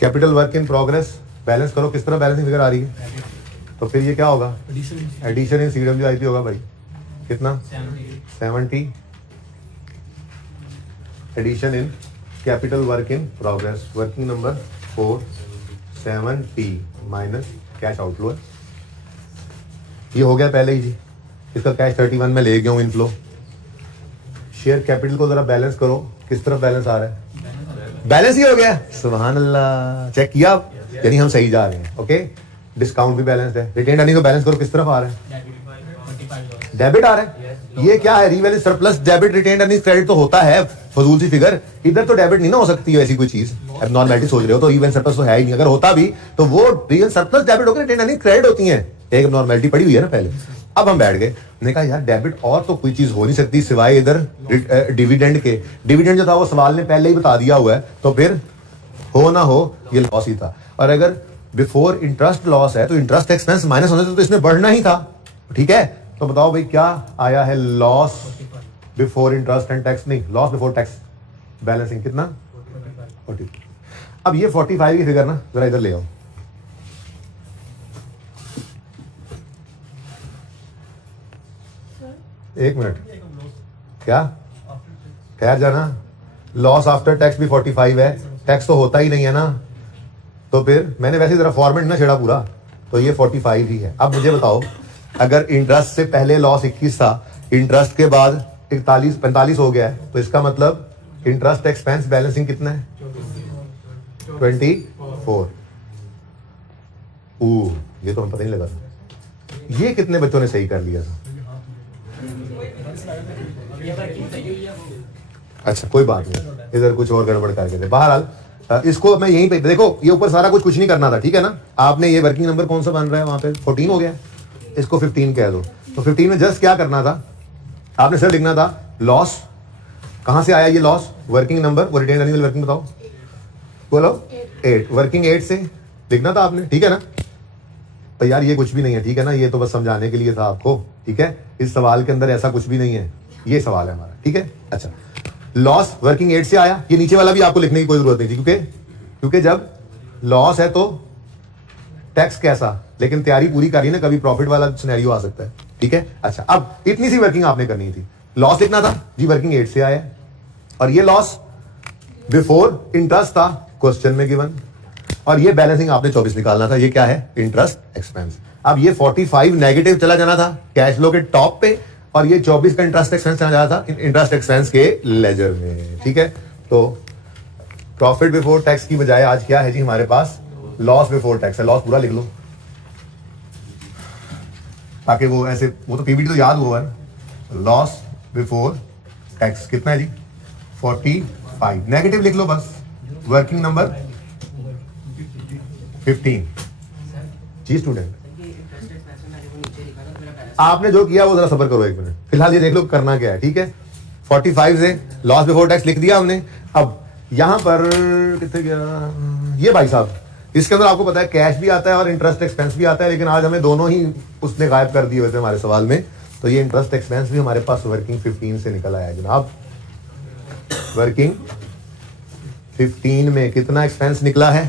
Capital work in progress balance करो, किस तरह बैलेंसिंग फिगर आ रही है? तो फिर ये क्या होगा? एडिशन इन CWIP होगा भाई। कितना? 70। Addition in capital work in progress working number 470 minus cash outflow. ये हो गया पहले ही जी। इसका कैश 31 में ले गया हूँ इनफ्लो। शेयर कैपिटल को जरा बैलेंस करो, किस तरफ बैलेंस आ रहा है? बैलेंस ही हो गया, सुभान अल्लाह। चेक किया, यानी हम सही जा रहे हैं। ओके, डिस्काउंट भी बैलेंस है। रिटेन अर्निंग को बैलेंस करो, किस तरफ आ रहा है? डेबिट आ रहा है। ये क्या है? Revalue surplus debit retain earning credit तो होता है, फजूल सी फिगर। इधर तो डेबिट नहीं ना हो सकती है ऐसी कोई चीज। एबनॉर्मलिटी सोच रहे हो तो इवन सरप्लस तो है ही नहीं। अगर होता भी तो वो रियल सरप्लस डेबिट होकर रिटेन अर्निंग क्रेडिट होती है। एक एबनॉर्मलिटी पड़ी हुई है ना पहले। अब हम बैठ गए, ने कहा यार डेबिट और तो कोई चीज हो नहीं सकती सिवाय इधर डिविडेंड के। डिविडेंड जो था वो सवाल ने पहले ही बता दिया हुआ है, तो फिर हो ना हो ये लॉस ही था। और अगर बिफोर इंटरेस्ट लॉस है तो इंटरेस्ट एक्सपेंस माइनस होने से तो इसमें बढ़ना ही था, ठीक है। तो बताओ भाई क्या आया है? Loss before interest and tax, नहीं, लॉस बिफोर टैक्स बैलेंसिंग कितना? 40। अब ये 45 की फिगर ना जरा इधर ले आओ। एक मिनट, क्या ठहर जाना। लॉस आफ्टर टैक्स भी 45 है, टैक्स तो होता ही नहीं है ना। तो फिर मैंने वैसे जरा फॉर्मेट ना छेड़ा पूरा, तो ये 45 ही है। अब मुझे बताओ, अगर इंटरेस्ट से पहले लॉस 21 था, इंटरेस्ट के बाद 45 हो गया है, तो इसका मतलब इंटरेस्ट एक्सपेंस बैलेंसिंग कितना है? 24। ये तो हम पता नहीं लगा था। ये कितने बच्चों ने सही कर लिया था? अच्छा कोई बात नहीं, इधर कुछ और गड़बड़ करके थे। बहरहाल इसको मैं यहीं पे देखो, ये ऊपर सारा कुछ नहीं करना था, ठीक है ना। आपने ये वर्किंग नंबर कौन सा बन रहा है वहां पे? 14 हो गया, इसको 15 कह दो। तो 15 में जस्ट क्या करना था? आपने सिर्फ लिखना था लॉस। कहां से आया ये लॉस? वर्किंग नंबर, वो रिटेन अर्निंग वर्किंग बताओ, बोलो 8। वर्किंग 8 से लिखना था आपने, ठीक है ना। तो यार ये कुछ भी नहीं है, ठीक है ना। ये तो बस समझाने के लिए था आपको, ठीक है। इस सवाल के अंदर ऐसा कुछ भी नहीं है, ये सवाल है हमारा, ठीक है। अच्छा, लॉस वर्किंग 8 से आया। ये नीचे वाला भी आपको लिखने की कोई जरूरत नहीं थी, क्योंकि जब लॉस है तो टैक्स कैसा, लेकिन तैयारी पूरी करी ना, कभी प्रॉफिट वाला सिनेरियो आ सकता है, ठीक है। अच्छा, अब इतनी सी वर्किंग आपने करनी थी, लॉस लिखना था जी, वर्किंग 8 से आया, और ये लॉस बिफोर इंटरेस्ट था क्वेश्चन में गिवन, और ये बैलेंसिंग आपने 24 निकालना था, ये क्या है, इंटरेस्ट एक्सपेंस। अब ये 45 नेगेटिव चला जाना था कैश फ्लो के टॉप पे, और ये 24 का इंटरेस्ट एक्सपेंस चला जाना था इंटरेस्ट एक्सपेंस के लेजर में, ठीक है। तो प्रॉफिट बिफोर टैक्स की बजाय आज क्या है जी हमारे पास, लॉस बिफोर टैक्स है। लॉस पूरा लिख लो ताकि वो ऐसे, वो तो पीबीटी तो याद हुआ है। लॉस बिफोर टैक्स कितना है जी, 45, नेगेटिव लिख लो बस, वर्किंग नंबर 15 जी। स्टूडेंट आपने जो किया वो जरा सबर करो 1 मिनट, फिलहाल ये देख लो करना क्या है, ठीक है। 45 से लॉस बिफोर टैक्स लिख दिया हमने। अब यहां पर कितने गया ये भाई साहब, इसके अंदर आपको पता है कैश भी आता है और इंटरेस्ट एक्सपेंस भी आता है, लेकिन आज हमें दोनों ही उसने गायब कर दिए हुए थे हमारे सवाल में। तो ये इंटरेस्ट एक्सपेंस भी हमारे पास वर्किंग 15 से निकल आया जनाब। वर्किंग 15 में कितना एक्सपेंस निकला है,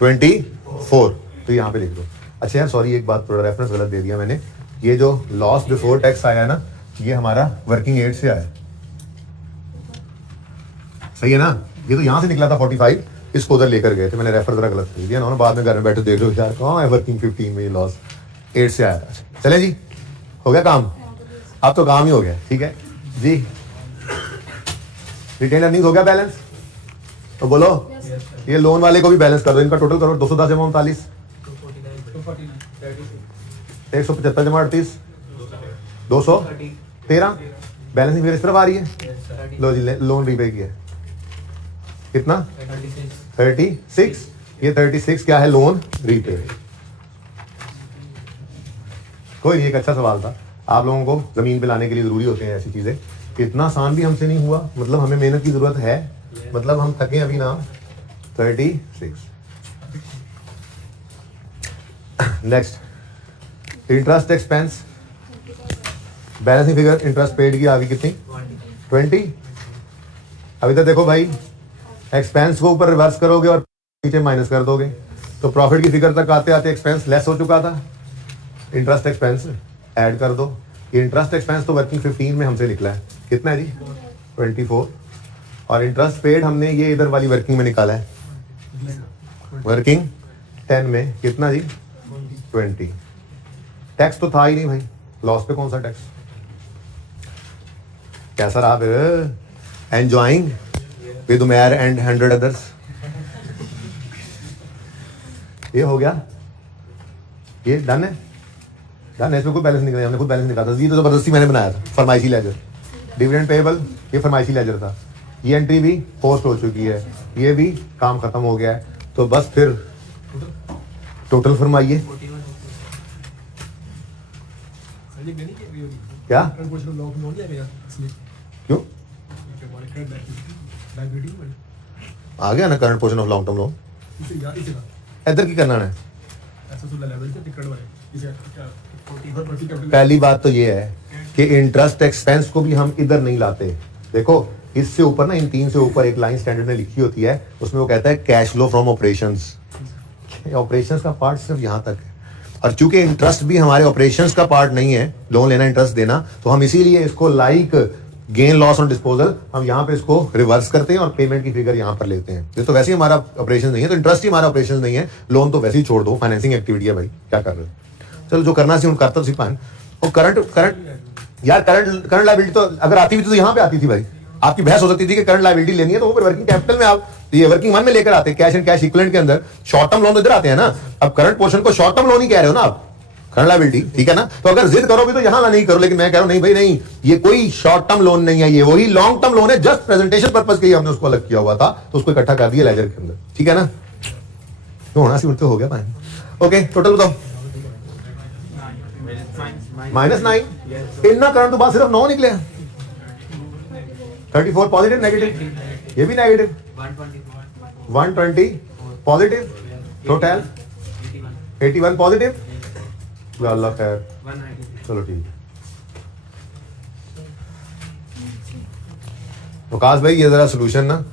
24, तो यहां पे लिख दो। अच्छा यार सॉरी, एक बात, थोड़ा रेफरेंस गलत दे दिया मैंने। ये जो लॉस बिफोर टैक्स आया है ना, ये हमारा वर्किंग 8 से आया, सही है ना। ये तो यहां से निकला था 45, इसको उधर लेकर गए थे, मैंने रेफर जरा गलत कर दिया ना, बाद में घर में बैठे देख लो यार कहाँ है वर्किंग 15 में ये लॉस 8 से आया था। चले जी, हो गया काम, अब तो काम ही हो गया, ठीक है जी। रिटेन अर्निंग्स हो गया बैलेंस, तो बोलो ये लोन वाले को भी बैलेंस कर दो, इनका टोटल करो 210 जमा 39, 175 जमा 38, 213, बैलेंसिंग फिर इस तरफ आ रही है। लो जी, लोन रीपे किया कितना, 36, ये 36 क्या है, लोन रीपे। कोई नहीं, एक अच्छा सवाल था, आप लोगों को जमीन पे लाने के लिए जरूरी होते हैं ऐसी चीजें। इतना आसान भी हमसे नहीं हुआ, मतलब हमें मेहनत की जरूरत है, मतलब हम थके अभी ना। 36 next, interest expense, balancing figure interest paid की आगे कितनी, 20। अभी तक देखो भाई, एक्सपेंस को ऊपर रिवर्स करोगे और नीचे माइनस कर दोगे, तो प्रॉफिट की फिगर तक आते आते एक्सपेंस लेस हो चुका था, इंटरेस्ट एक्सपेंस ऐड कर दो। ये इंटरेस्ट एक्सपेंस तो वर्किंग 15 में हमसे निकला है, कितना है जी, 24, और इंटरेस्ट पेड हमने ये इधर वाली वर्किंग में निकाला है, वर्किंग 10 में कितना जी, 20। टैक्स तो था ही नहीं भाई, लॉस पे कौन सा टैक्स। कैसा रहा फिर, enjoying with Umair and 100 others. ये हो गया, ये डन है, डन है, इसमें कोई बैलेंस निकला, हमने खुद बैलेंस निकाला था, ये तो जबरदस्ती मैंने बनाया था, फरमाइशी लेजर। डिविडेंड पेएबल, ये फरमाइशी लेजर था, ये एंट्री भी पोस्ट हो चुकी है, ये भी काम खत्म हो गया है, तो बस फिर टोटल फरमाइए क्या, क्यों आ गया ना current portion of long term loan, इधर की करना है। पहली बात तो ये है कि इंटरेस्ट एक्सपेंस को भी हम इधर नहीं लाते। देखो इससे ऊपर ना, इन 3 से ऊपर एक लाइन स्टैंडर्ड ने लिखी होती है, उसमें वो कहता है cash flow from operations. Operations का पार्ट सिर्फ यहां तक है, और चूंकि इंटरेस्ट भी हमारे ऑपरेशंस का पार्ट नहीं है, लोन लेना इंटरेस्ट देना, तो हम इसीलिए इसको like gain loss on disposal हम यहाँ पे इसको रिवर्स करते हैं और पेमेंट की फिगर यहाँ पर लेते हैं। ये तो वैसे ही हमारा ऑपरेशन नहीं है, तो इंटरेस्ट ही हमारा ऑपरेशन नहीं है, लोन तो वैसे ही छोड़ दो, फाइनेंसिंग एक्टिविटी है भाई, क्या कर रहे हो। चलो जो करना सी करता सी पान। और करंट यार, करंट लायबिलिटी तो अगर आती हुई तो यहाँ पे आती थी भाई, आपकी बहस हो सकती थी कि करंट लायबिलिटी लेनी है तो वो वर्किंग कैपिटल में आप ये वर्किंग 1 में लेकर आते हैं, कैश एंड कैश इक्विवेलेंट के अंदर शॉर्ट टर्म लोन तो इधर आते हैं ना। अब करंट पोर्शन को शॉर्ट टर्म लोन ही कह रहे हो ना आप, करंट लायबिलिटी, ठीक है ना। तो अगर जिद करो भी तो यहां नहीं करो, लेकिन मैं कह रहा हूं नहीं भाई नहीं, ये कोई शॉर्ट टर्म लोन नहीं है, ये वही लॉन्ग टर्म लोन है, जस्ट प्रेजेंटेशन पर्पस के लिए हमने उसको अलग किया हुआ था, तो उसको इकट्ठा कर दिया लेजर के अंदर, ठीक है ना। तो होना सी उठते हो गया पाइन। ओके टोटल बताओ, -9, इतना करंट तो बात सिर्फ 9 निकले, 34 पॉजिटिव नेगेटिव, ये भी नेगेटिव, 120 पॉजिटिव, टोटल 81 पॉजिटिव, अल्लाह खैर, चलो ठीक। वकास भाई ये जरा सोल्यूशन ना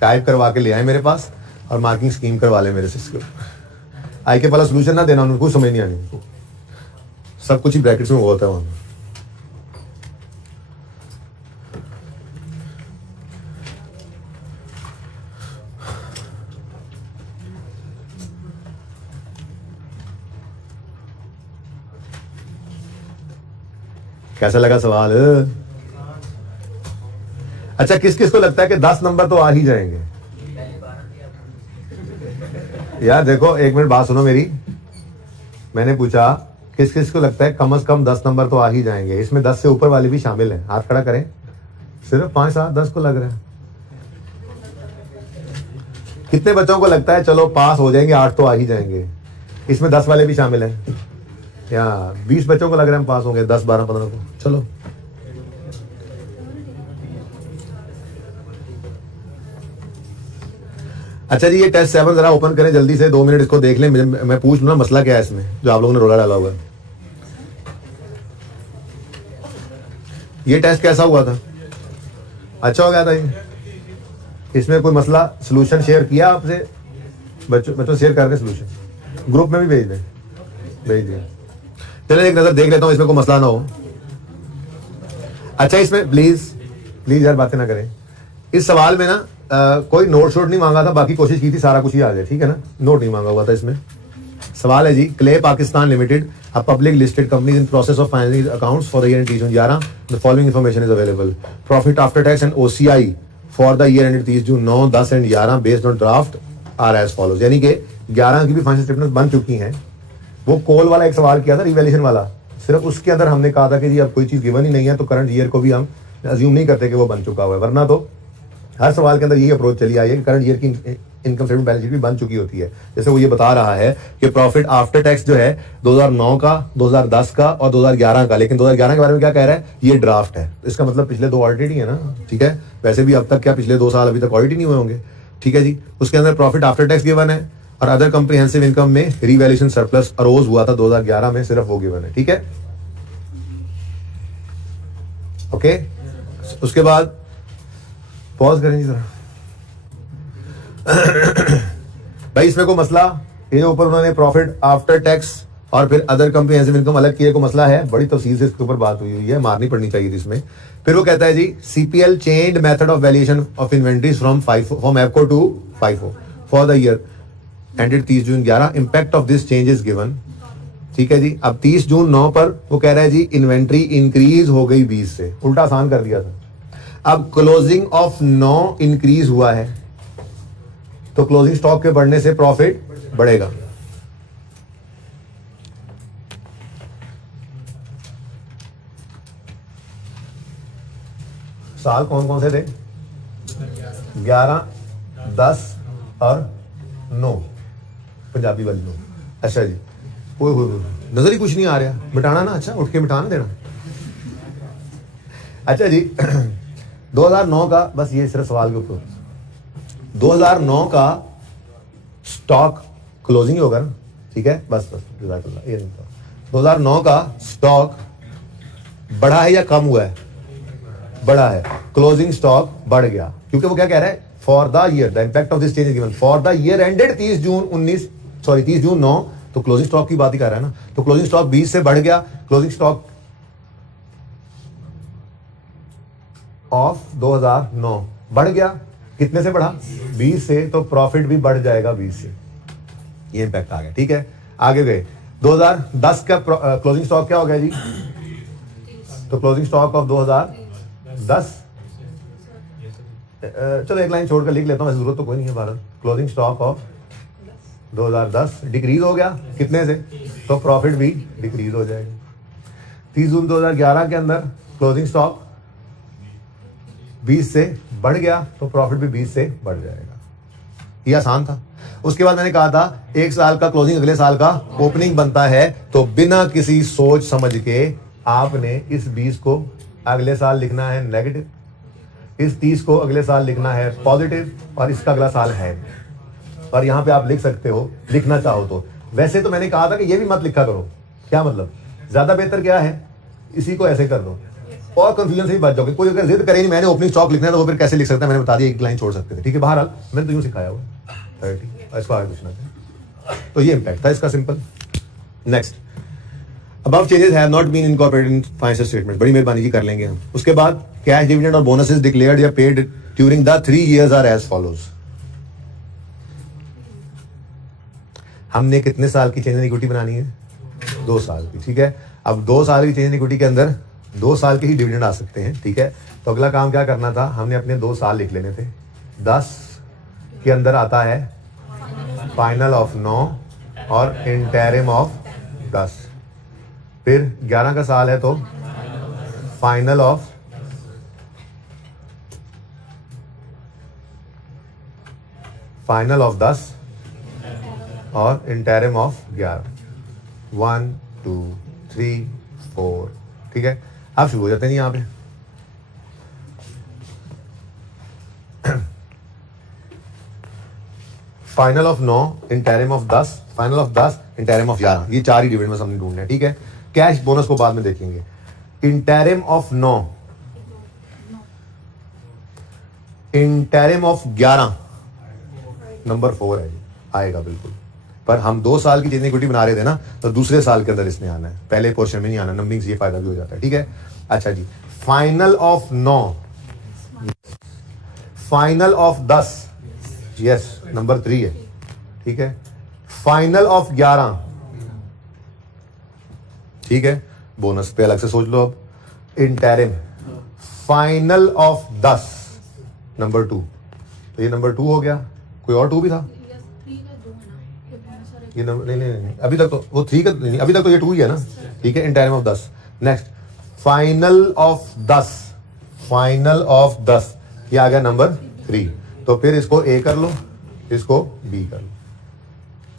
टाइप करवा के ले आए मेरे पास और मार्किंग स्कीम करवा ले मेरे से इसको। आई के वाला सोल्यूशन ना देना, उनको समझ नहीं आनी, सब कुछ ही ब्रैकेट्स में होता है वहां। कैसा लगा सवाल? अच्छा, किस किस को लगता है कि 10 नंबर तो आ ही जाएंगे? यार देखो, एक मिनट बात सुनो मेरी। मैंने पूछा किस किस को लगता है कम से कम 10 नंबर तो आ ही जाएंगे? इसमें 10 से ऊपर वाले भी शामिल हैं, हाथ खड़ा करें। सिर्फ 5 7 10 को लग रहा है। कितने बच्चों को लगता है चलो पास हो जाएंगे, 8 तो आ ही जाएंगे? इसमें 10 वाले भी शामिल हैं। या 20 बच्चों को लग रहा है हम पास होंगे, 10 12 15 को। चलो अच्छा जी, ये टेस्ट 7 जरा ओपन करें जल्दी से, 2 मिनट इसको देख लें। मैं पूछ लूँ ना मसला क्या है इसमें, जो आप लोगों ने रोला डाला हुआ है। ये टेस्ट कैसा हुआ था? अच्छा हो गया था ये? इसमें कोई मसला, सोल्यूशन शेयर किया आपसे? बच्चों शेयर कर रहे सोल्यूशन, ग्रुप में भी भेज दिया। चलिए एक नजर देख लेता हूं, इसमें कोई मसला ना हो। अच्छा, इसमें प्लीज यार बातें ना करें। इस सवाल में ना कोई नोट शोट नहीं मांगा था, बाकी कोशिश की थी सारा कुछ ही आ जाए, ठीक है ना? नोट नहीं मांगा हुआ था इसमें। सवाल है जी, clay Pakistan limited, a public listed company in process of finaling accounts for the year ended 30/11, the following information is available. Profit after tax and OCI for the year ended 30 June 9, 10 and 11 based on draft are as follows. यानी कि 11 की भी financial statement बन चुकी हैं। वो call वाला एक सवाल किया था, रिवैल्यूएशन वाला, सिर्फ उसके अंदर हमने कहा था कि जी अब कोई चीज गिवन ही नहीं है तो करंट ईयर को भी हम अज्यूम नहीं करते कि वो बन चुका हुआ है, वरना तो हर सवाल के अंदर यही अप्रोच चली आई है कि करंट ईयर की इनकम स्टेटमेंट बैलेंस शीट भी बन चुकी होती है। जैसे वो ये बता रहा है कि प्रॉफिट आफ्टर टैक्स जो है 2009 का, 2010 का और 2011 का, लेकिन 2011 के बारे में क्या कह रहा है? ये ड्राफ्ट है। इसका मतलब पिछले 2 ऑडिटेड ही है ना, ठीक है? वैसे भी अब तक क्या पिछले 2 साल अभी तक ऑडिट ही नहीं हुए होंगे, ठीक है जी? उसके अंदर प्रॉफिट आफ्टर टैक्स गिवन है और अदर कॉम्प्रिहेंसिव इनकम में रिवैल्यूएशन सरप्लस अरोज हुआ था 2011 में, सिर्फ वो गिवन है, ठीक है? ओके, उसके बाद पॉज करें जी जरा। भाई इसमें को मसला, ये ऊपर उन्होंने प्रॉफिट आफ्टर टैक्स और फिर अदर कॉम्प्रिहेंसिव इनकम अलग किए को मसला है, बड़ी तफसील से इसके ऊपर बात हुई है, मारनी पड़नी चाहिए थी इसमें। फिर वो कहता है जी, CPL changed method of valuation of inventories from एफको to FIFO for the year ended 30 June 11, impact of this change is given, ठीक है जी? अब 30 जून 9 पर वो कह रहा है जी इन्वेंट्री इंक्रीज हो गई 20 से, उल्टा आसान कर दिया था। अब क्लोजिंग ऑफ 9 इंक्रीज हुआ है तो क्लोजिंग स्टॉक के बढ़ने से प्रॉफिट बढ़ेगा। साल कौन कौन से थे? 11, 10 और 9, पंजाबी वाली 9। अच्छा जी, नजर ही कुछ नहीं आ रहा, मिटाना ना। अच्छा, उठ के मिटाना देना। अच्छा जी 2009 का, बस ये सिर्फ सवाल के ऊपर, 2009 का स्टॉक क्लोजिंग होगा ना, ठीक है? बस ये 2009 का स्टॉक बढ़ा है या कम हुआ है? बढ़ा है। क्लोजिंग स्टॉक बढ़ गया क्योंकि वो क्या कह रहा है? For the year the impact of this change is given for the year ended 30 June 9, तो क्लोजिंग स्टॉक की बात ही कर रहा है ना। तो क्लोजिंग स्टॉक 20 से बढ़ गया, क्लोजिंग स्टॉक ऑफ 2009 बढ़ गया, कितने से बढ़ा? 20 से, तो प्रॉफिट भी बढ़ जाएगा 20 से। ये इंपैक्ट आ गया, ठीक है? आगे गए, 2010 का क्लोजिंग स्टॉक क्या हो गया जी? तो क्लोजिंग स्टॉक ऑफ 2010, चलो एक लाइन छोड़कर लिख लेता हूं, जरूरत तो कोई नहीं है Bharat. Closing stock of 2010 decrease हो गया, कितने से? तो प्रॉफिट भी डिक्रीज हो जाएगा। 30 जून 2011 के अंदर क्लोजिंग स्टॉक 20 से बढ़ गया तो प्रॉफिट भी 20 से बढ़ जाएगा। ये आसान था। उसके बाद मैंने कहा था एक साल का क्लोजिंग अगले साल का ओपनिंग बनता है, तो बिना किसी सोच समझ के आपने इस 20 को अगले साल लिखना है नेगेटिव, इस 30 को अगले साल लिखना है पॉजिटिव और इसका अगला साल है। और यहां पे आप लिख सकते हो, लिखना चाहो तो। वैसे तो मैंने कहा था कि ये भी मत लिखा करो, क्या मतलब? ज्यादा बेहतर क्या है, इसी को ऐसे कर दो और कंफ्यूजन से भी बच जाओगे। कोई अगर जिद करे नहीं मैंने ओपनिंग स्टॉक लिखना है तो वो फिर कैसे लिख सकता है? मैंने बता दिया, एक लाइन छोड़ सकते थे, ठीक है? बहारहाल मैंने तो यूं सिखाया हुआ 30, इसको आगे पूछना था। तो ये इम्पैक्ट था इसका, simple. Next, above changes have not been incorporated in financial statement, बड़ी मेहरबानी की कर लेंगे हम। उसके बाद कैश डिविडेंड और बोनसेस डिक्लेयर्ड या paid during the 3 years are as follows. हमने कितने साल की चेंज इन इक्विटी बनानी है? 2 साल की, ठीक है। अब 2 साल की चेंज इन इक्विटी के अंदर 2 साल के ही डिविडेंड आ सकते हैं, ठीक है। तो अगला काम क्या करना था, हमने अपने 2 साल लिख लेने थे। 10 के अंदर आता है फाइनल ऑफ 9 और इंटरिम ऑफ 10, फिर 11 का साल है तो फाइनल ऑफ 10 और इंटरिम ऑफ 11। 1 2 3 4, ठीक है। अब शुरू हो जाते हैं यहाँ पे। Final of 9, interim of 10, final of 10, interim of 11, ये 4 ही डिविडेंड में हमने ढूंढने हैं, ठीक है। कैश बोनस को बाद में देखेंगे। Interim of 9, interim of 11 number 4 है, आएगा बिल्कुल। पर हम 2 साल की चेंज इक्विटी बना रहे थे ना, तो दूसरे साल के अंदर इसने आना है, पहले पोर्शन में नहीं आना। नंबरिंग से ये फायदा भी हो जाता है, ठीक है। अच्छा जी, final of 9, final of 10, yes number 3 है, ठीक है। फाइनल ऑफ 11, ठीक है। बोनस पे अलग से सोच लो। अब इंटरिम, फाइनल ऑफ 10 नंबर 2, तो ये नंबर 2 हो गया। कोई और 2 भी था? ये नंबर नहीं, अभी तक तो वो 3 का नहीं, अभी तक तो ये 2 ही है ना, ठीक है। Interim of 10। Next, final of 10, final of 10, ये आ गया नंबर 3। तो फिर इसको ए कर लो, इसको बी कर लो,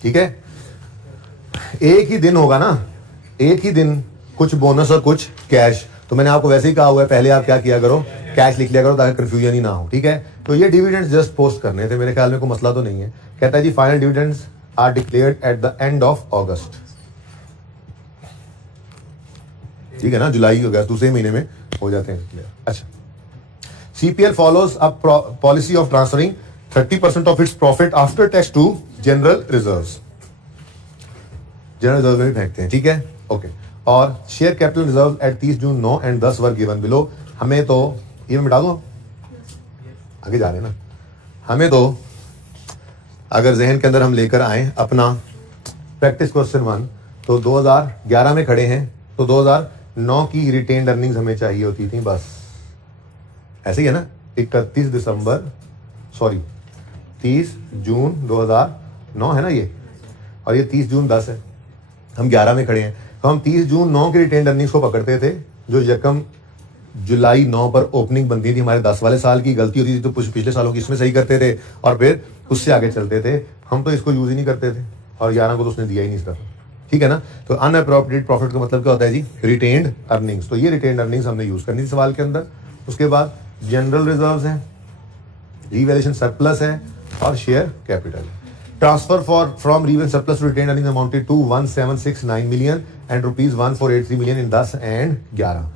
ठीक है। एक ही दिन होगा ना, एक ही दिन, कुछ बोनस और कुछ कैश। तो मैंने आपको वैसे ही कहा हुआ है, पहले आप क्या किया करो, कैश लिख लिया करो ताकि कंफ्यूजन ही ना हो, ठीक है। तो ये डिविडेंड्स जस्ट पोस्ट करने थे, मेरे ख्याल में कोई मसला तो नहीं है। कहता है जी final dividends are declared at the end of August, ठीक है ना। जुलाई हो गया, दूसरे महीने में हो जाते हैं डिक्लेयर। अच्छा, CPL follows a policy of transferring 30% of its profit after tax to general reserves, general reserve में भी फेंकते हैं, ठीक है, ओके। और share capital reserve at 30 June 9 and 10 were given below. हमें तो ये मैं मिटा दूं, आगे जा रहे हैं ना। हमें तो अगर जहन के अंदर हम लेकर आए अपना प्रैक्टिस क्वेश्चन 1, तो 2011 में खड़े हैं, तो 2009 की रिटेन्ड अर्निंग्स हमें चाहिए होती थी, बस ऐसे ही है ना। 30 जून 2009 है ना ये, और ये 30 जून 10 है, हम 11 में खड़े हैं। तो हम 30 जून 9 की रिटेन्ड अर्निंग्स को पकड़ते थे, जो यकम जुलाई 9 पर ओपनिंग बनती थी। हमारे 10 वाले साल की गलती होती थी तो पिछले सालों की इसमें सही करते थे और फिर उससे आगे चलते थे। हम तो इसको यूज ही नहीं करते थे, और 11 को तो उसने दिया ही नहीं इस तरफ, ठीक है ना। तो अनअप्रोप्रिएट प्रॉफिट का मतलब क्या होता है जी, रिटेन्ड अर्निंग्स। तो ये रिटेन्ड अर्निंग्स हमने यूज करनी थी सवाल के अंदर। उसके बाद जनरल रिजर्व्स हैं, रिवैल्यूएशन सरप्लस है, और share capital. Transfer from revaluation surplus to retained earnings amounted to 1769 million and ₹1483 million in 10 and 11।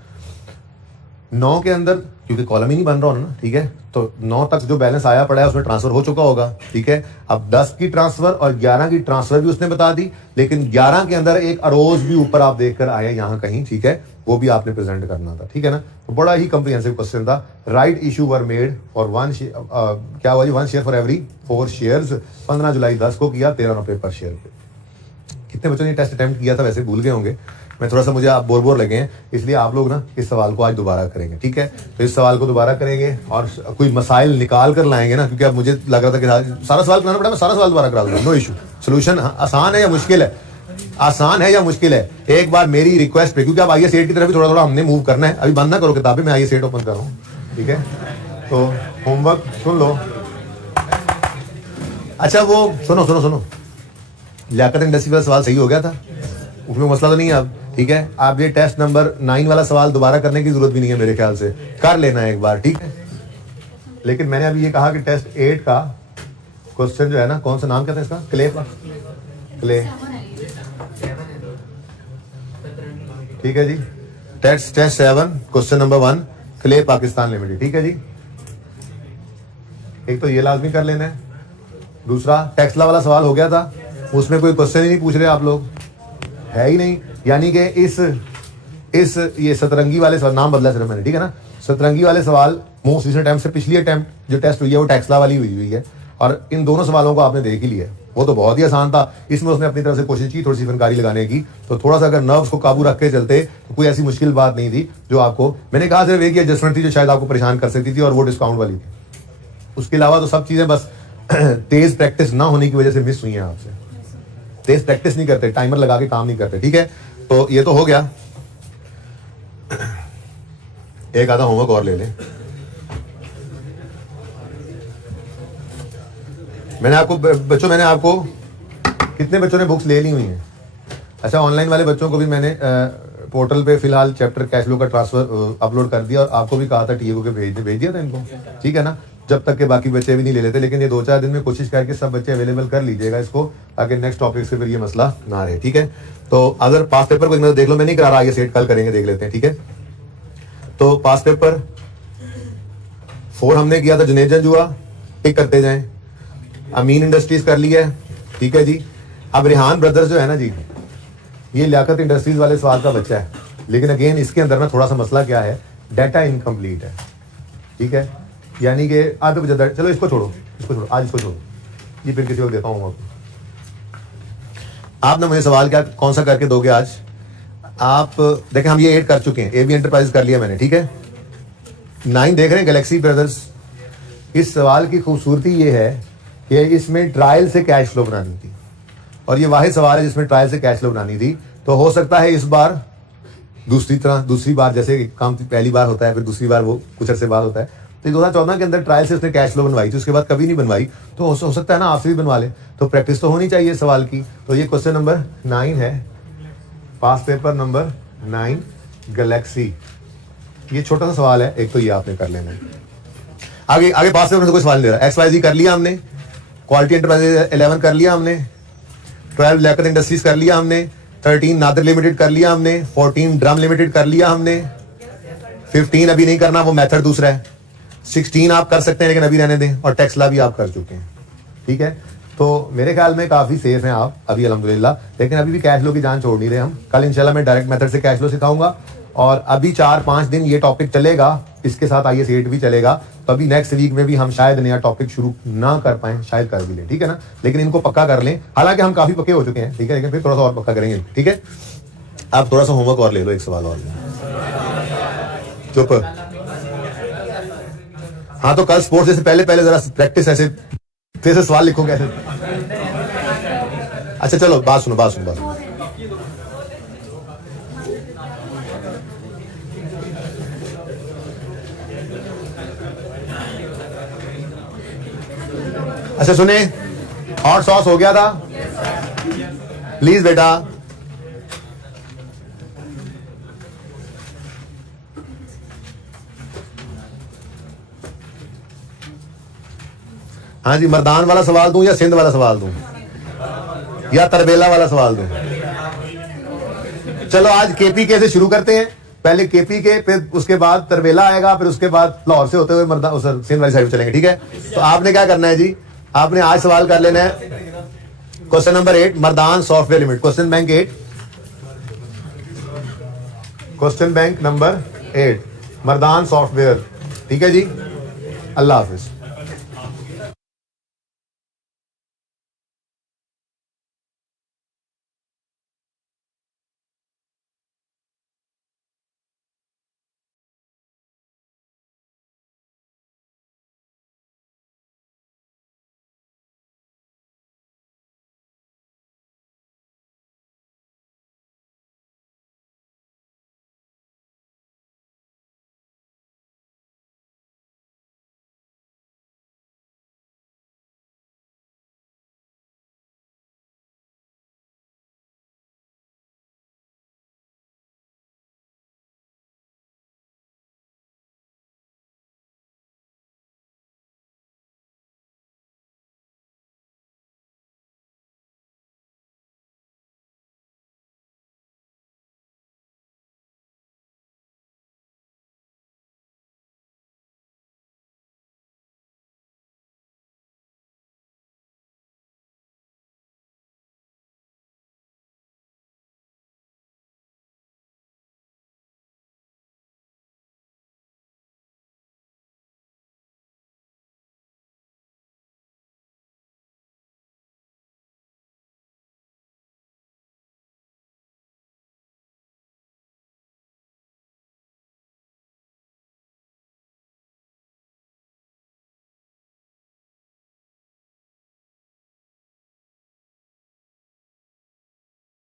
9 के अंदर क्योंकि कॉलम ही नहीं बन रहा होना ना, ठीक है, तो 9 तक जो बैलेंस आया पड़ा है उसमें ट्रांसफर हो चुका होगा, ठीक है। अब 10 की ट्रांसफर और 11 की ट्रांसफर भी उसने बता दी, लेकिन 11 के अंदर एक अरोज भी ऊपर आप देखकर आए यहाँ कहीं, ठीक है, वो भी आपने प्रेजेंट करना था, ठीक है ना। तो बड़ा ही कॉम्प्रिहेंसिव क्वेश्चन था। राइट इशू वर मेड और 1 क्या हुआ जी, 1 शेयर फॉर एवरी 4 शेयर्स। 15 जुलाई 10 को किया, 13 रुपए पर शेयर पे। कितने बच्चों ने टेस्ट अटेम्प्ट किया था वैसे भूल गए होंगे, मैं थोड़ा सा मुझे आप बोर लगे हैं, इसलिए आप लोग ना इस सवाल को आज दोबारा करेंगे, ठीक है। तो इस सवाल को दोबारा करेंगे और कोई मसाइल निकाल कर लाएंगे ना, क्योंकि अब मुझे लग रहा था कि सारा सवाल कराना पड़ा, मैं सारा सवाल दोबारा करा दूंगा, नो इशू। सोल्यूशन आसान है या मुश्किल है, आसान है या मुश्किल है, एक बार मेरी रिक्वेस्ट पे, क्योंकि अब IAS 8 की तरफ भी थोड़ा थोड़ा हमने मूव करना है। अभी बंद ना करो किताबें, मैं IAS 8 ओपन कर रहा हूँ, ठीक है। तो होमवर्क सुन लो। अच्छा वो सुनो, लियाकत इंडस्ट्री वाला सवाल सही हो गया था, उसमें मसला तो नहीं है अब, ठीक है। आप ये टेस्ट नंबर 9 वाला सवाल दोबारा करने की जरूरत भी नहीं है, मेरे ख्याल से कर लेना है एक बार, ठीक है। लेकिन मैंने अभी ये कहा कि टेस्ट 8 का क्वेश्चन जो है ना, कौन सा नाम क्या था इसका, क्ले, ठीक है जी। Test 7 question number 1 clay Pakistan limited, ठीक है जी। एक तो ये लाजमी कर लेना है। दूसरा टैक्स लॉ वाला सवाल हो गया था, उसमें कोई क्वेश्चन ही नहीं पूछ रहे आप लोग, है ही नहीं। यानी कि इस ये सतरंगी वाले सवाल, नाम बदला सिर्फ मैंने, ठीक है ना, सतरंगी वाले सवाल मोस्ट रिसेंट अटेम्प्ट से पिछली अटेम्प्ट जो टेस्ट हुई है वो टेक्सला वाली हुई है, और इन दोनों सवालों को आपने देख ही लिया। वो तो बहुत ही आसान था, इसमें उसने अपनी तरफ से कोशिश की थोड़ी सी फनकारी लगाने की, तो थोड़ा सा अगर नर्व्स को काबू रख के चलते तो कोई ऐसी मुश्किल बात नहीं थी जो आपको, मैंने कहा सिर्फ एक ही एडजस्टमेंट थी जो शायद आपको परेशान कर सकती थी, और वो डिस्काउंट वाली थी। उसके अलावा तो सब चीज़ें बस तेज प्रैक्टिस ना होने की वजह से मिस हुई हैं आपसे। तेज प्रैक्टिस नहीं करते, टाइमर लगा के काम नहीं करते, ठीक है। तो ये तो हो गया, एक आधा होमवर्क और ले लें। मैंने आपको कितने बच्चों ने बुक्स ले ली हुई हैं? अच्छा, ऑनलाइन वाले बच्चों को भी मैंने पोर्टल पे फिलहाल चैप्टर कैश फ्लो का ट्रांसफर अपलोड कर दिया, और आपको भी कहा था टीए को भेज दिया था इनको, ठीक है ना, जब तक के बाकी बच्चे भी नहीं ले लेते। लेकिन ये 2-4 दिन में कोशिश करके सब बच्चे अवेलेबल कर लीजिएगा इसको, ताकि नेक्स्ट टॉपिक से फिर ये मसला ना रहे, ठीक है। तो अगर पास पेपर को एक नजर देख लो, मैं नहीं करा रहा, ये सेट कल करेंगे, देख लेते हैं, ठीक है। तो पास पेपर 4 हमने किया था, जुनेद जंजुआ, टिक करते जाएं। अमीन इंडस्ट्रीज कर लिया है, ठीक है जी। अब रेहान ब्रदर्स जो है ना जी, ये लियाकत इंडस्ट्रीज वाले सवाल का बच्चा है, लेकिन अगेन इसके अंदर ना थोड़ा सा मसला क्या है, डाटा इनकम्प्लीट है, ठीक है। यानी कि चलो इसको छोड़ो, आज इसको छोड़ो, ये फिर किसी को देता हूँ आपको। आप ना मुझे सवाल क्या कौन सा करके दोगे आज? आप देखें, हम ये 8 कर चुके हैं, एबी एंटरप्राइज कर लिया मैंने, ठीक है। 9 देख रहे हैं, गैलेक्सी ब्रदर्स। इस सवाल की खूबसूरती ये है कि इसमें ट्रायल से कैश फ्लो बनानी थी, और ये वाहिद सवाल है जिसमें ट्रायल से कैश फ्लो बनानी थी। तो हो सकता है इस बार दूसरी बार, जैसे काम पहली बार होता है, फिर दूसरी बार वो कुछ अरसे बाद होता है। तो 2014 के अंदर ट्रायल से उसने कैश फ्लो बनवाई थी, उसके बाद कभी नहीं बनवाई, तो हो सकता है ना आपसे भी बनवा ले। तो प्रैक्टिस तो होनी चाहिए सवाल की। तो ये क्वेश्चन नंबर 9 है, पास पेपर नंबर 9 गैलेक्सी। ये छोटा सा सवाल है, एक तो ये आपने कर लेना है। आगे पास पेपर में कोई सवाल नहीं दे रहा। XYZ कर लिया हमने, क्वालिटी एंटरप्राइजेज 11 कर लिया हमने, 12 लियाकत इंडस्ट्रीज कर लिया हमने, 13 नादर लिमिटेड कर लिया हमने, 14 ड्रम लिमिटेड कर लिया हमने, 15 अभी नहीं करना, वो मेथड दूसरा है, 16 आप कर सकते हैं लेकिन अभी रहने दें, और टेक्सला भी आप कर चुके हैं, ठीक है। तो मेरे ख्याल में काफी सेफ हैं आप अभी अल्हम्दुलिल्लाह, लेकिन अभी भी कैश फ्लो की जान छोड़ नहीं रहे हम। कल इंशाल्लाह मैं डायरेक्ट मेथड से कैश फ्लो सिखाऊंगा, और अभी 4-5 दिन ये टॉपिक चलेगा, इसके साथ IS8 भी चलेगा। तो अभी नेक्स्ट वीक में भी हम शायद नया टॉपिक शुरू ना कर पाए, शायद कर भी लें, ठीक है ना। लेकिन इनको पक्का कर लें, हालांकि हम काफी पक्के हो चुके हैं, ठीक है, लेकिन फिर थोड़ा सा और पक्का करेंगे, ठीक है। आप थोड़ा सा होमवर्क और ले लो, एक सवाल और। चुप। हाँ, तो कल स्पोर्ट्स से पहले जरा प्रैक्टिस ऐसे फिर से सवाल लिखो कैसे। अच्छा चलो, बात सुनो। अच्छा सुने, हॉट सॉस हो गया था, प्लीज बेटा। हाँ जी, मर्दान वाला सवाल दूं या सिंध वाला सवाल दूं या तरबेला वाला सवाल दूं? चलो आज KPK से शुरू करते हैं, पहले KPK, फिर उसके बाद तरबेला आएगा, फिर उसके बाद लाहौर से होते हुए सिंध वाली साइड चलेंगे, ठीक है। तो आपने क्या करना है जी, आपने आज सवाल कर लेना है question number 8, Mardan software limited, question bank number 8 Mardan software, ठीक है जी। अल्लाह हाफिज।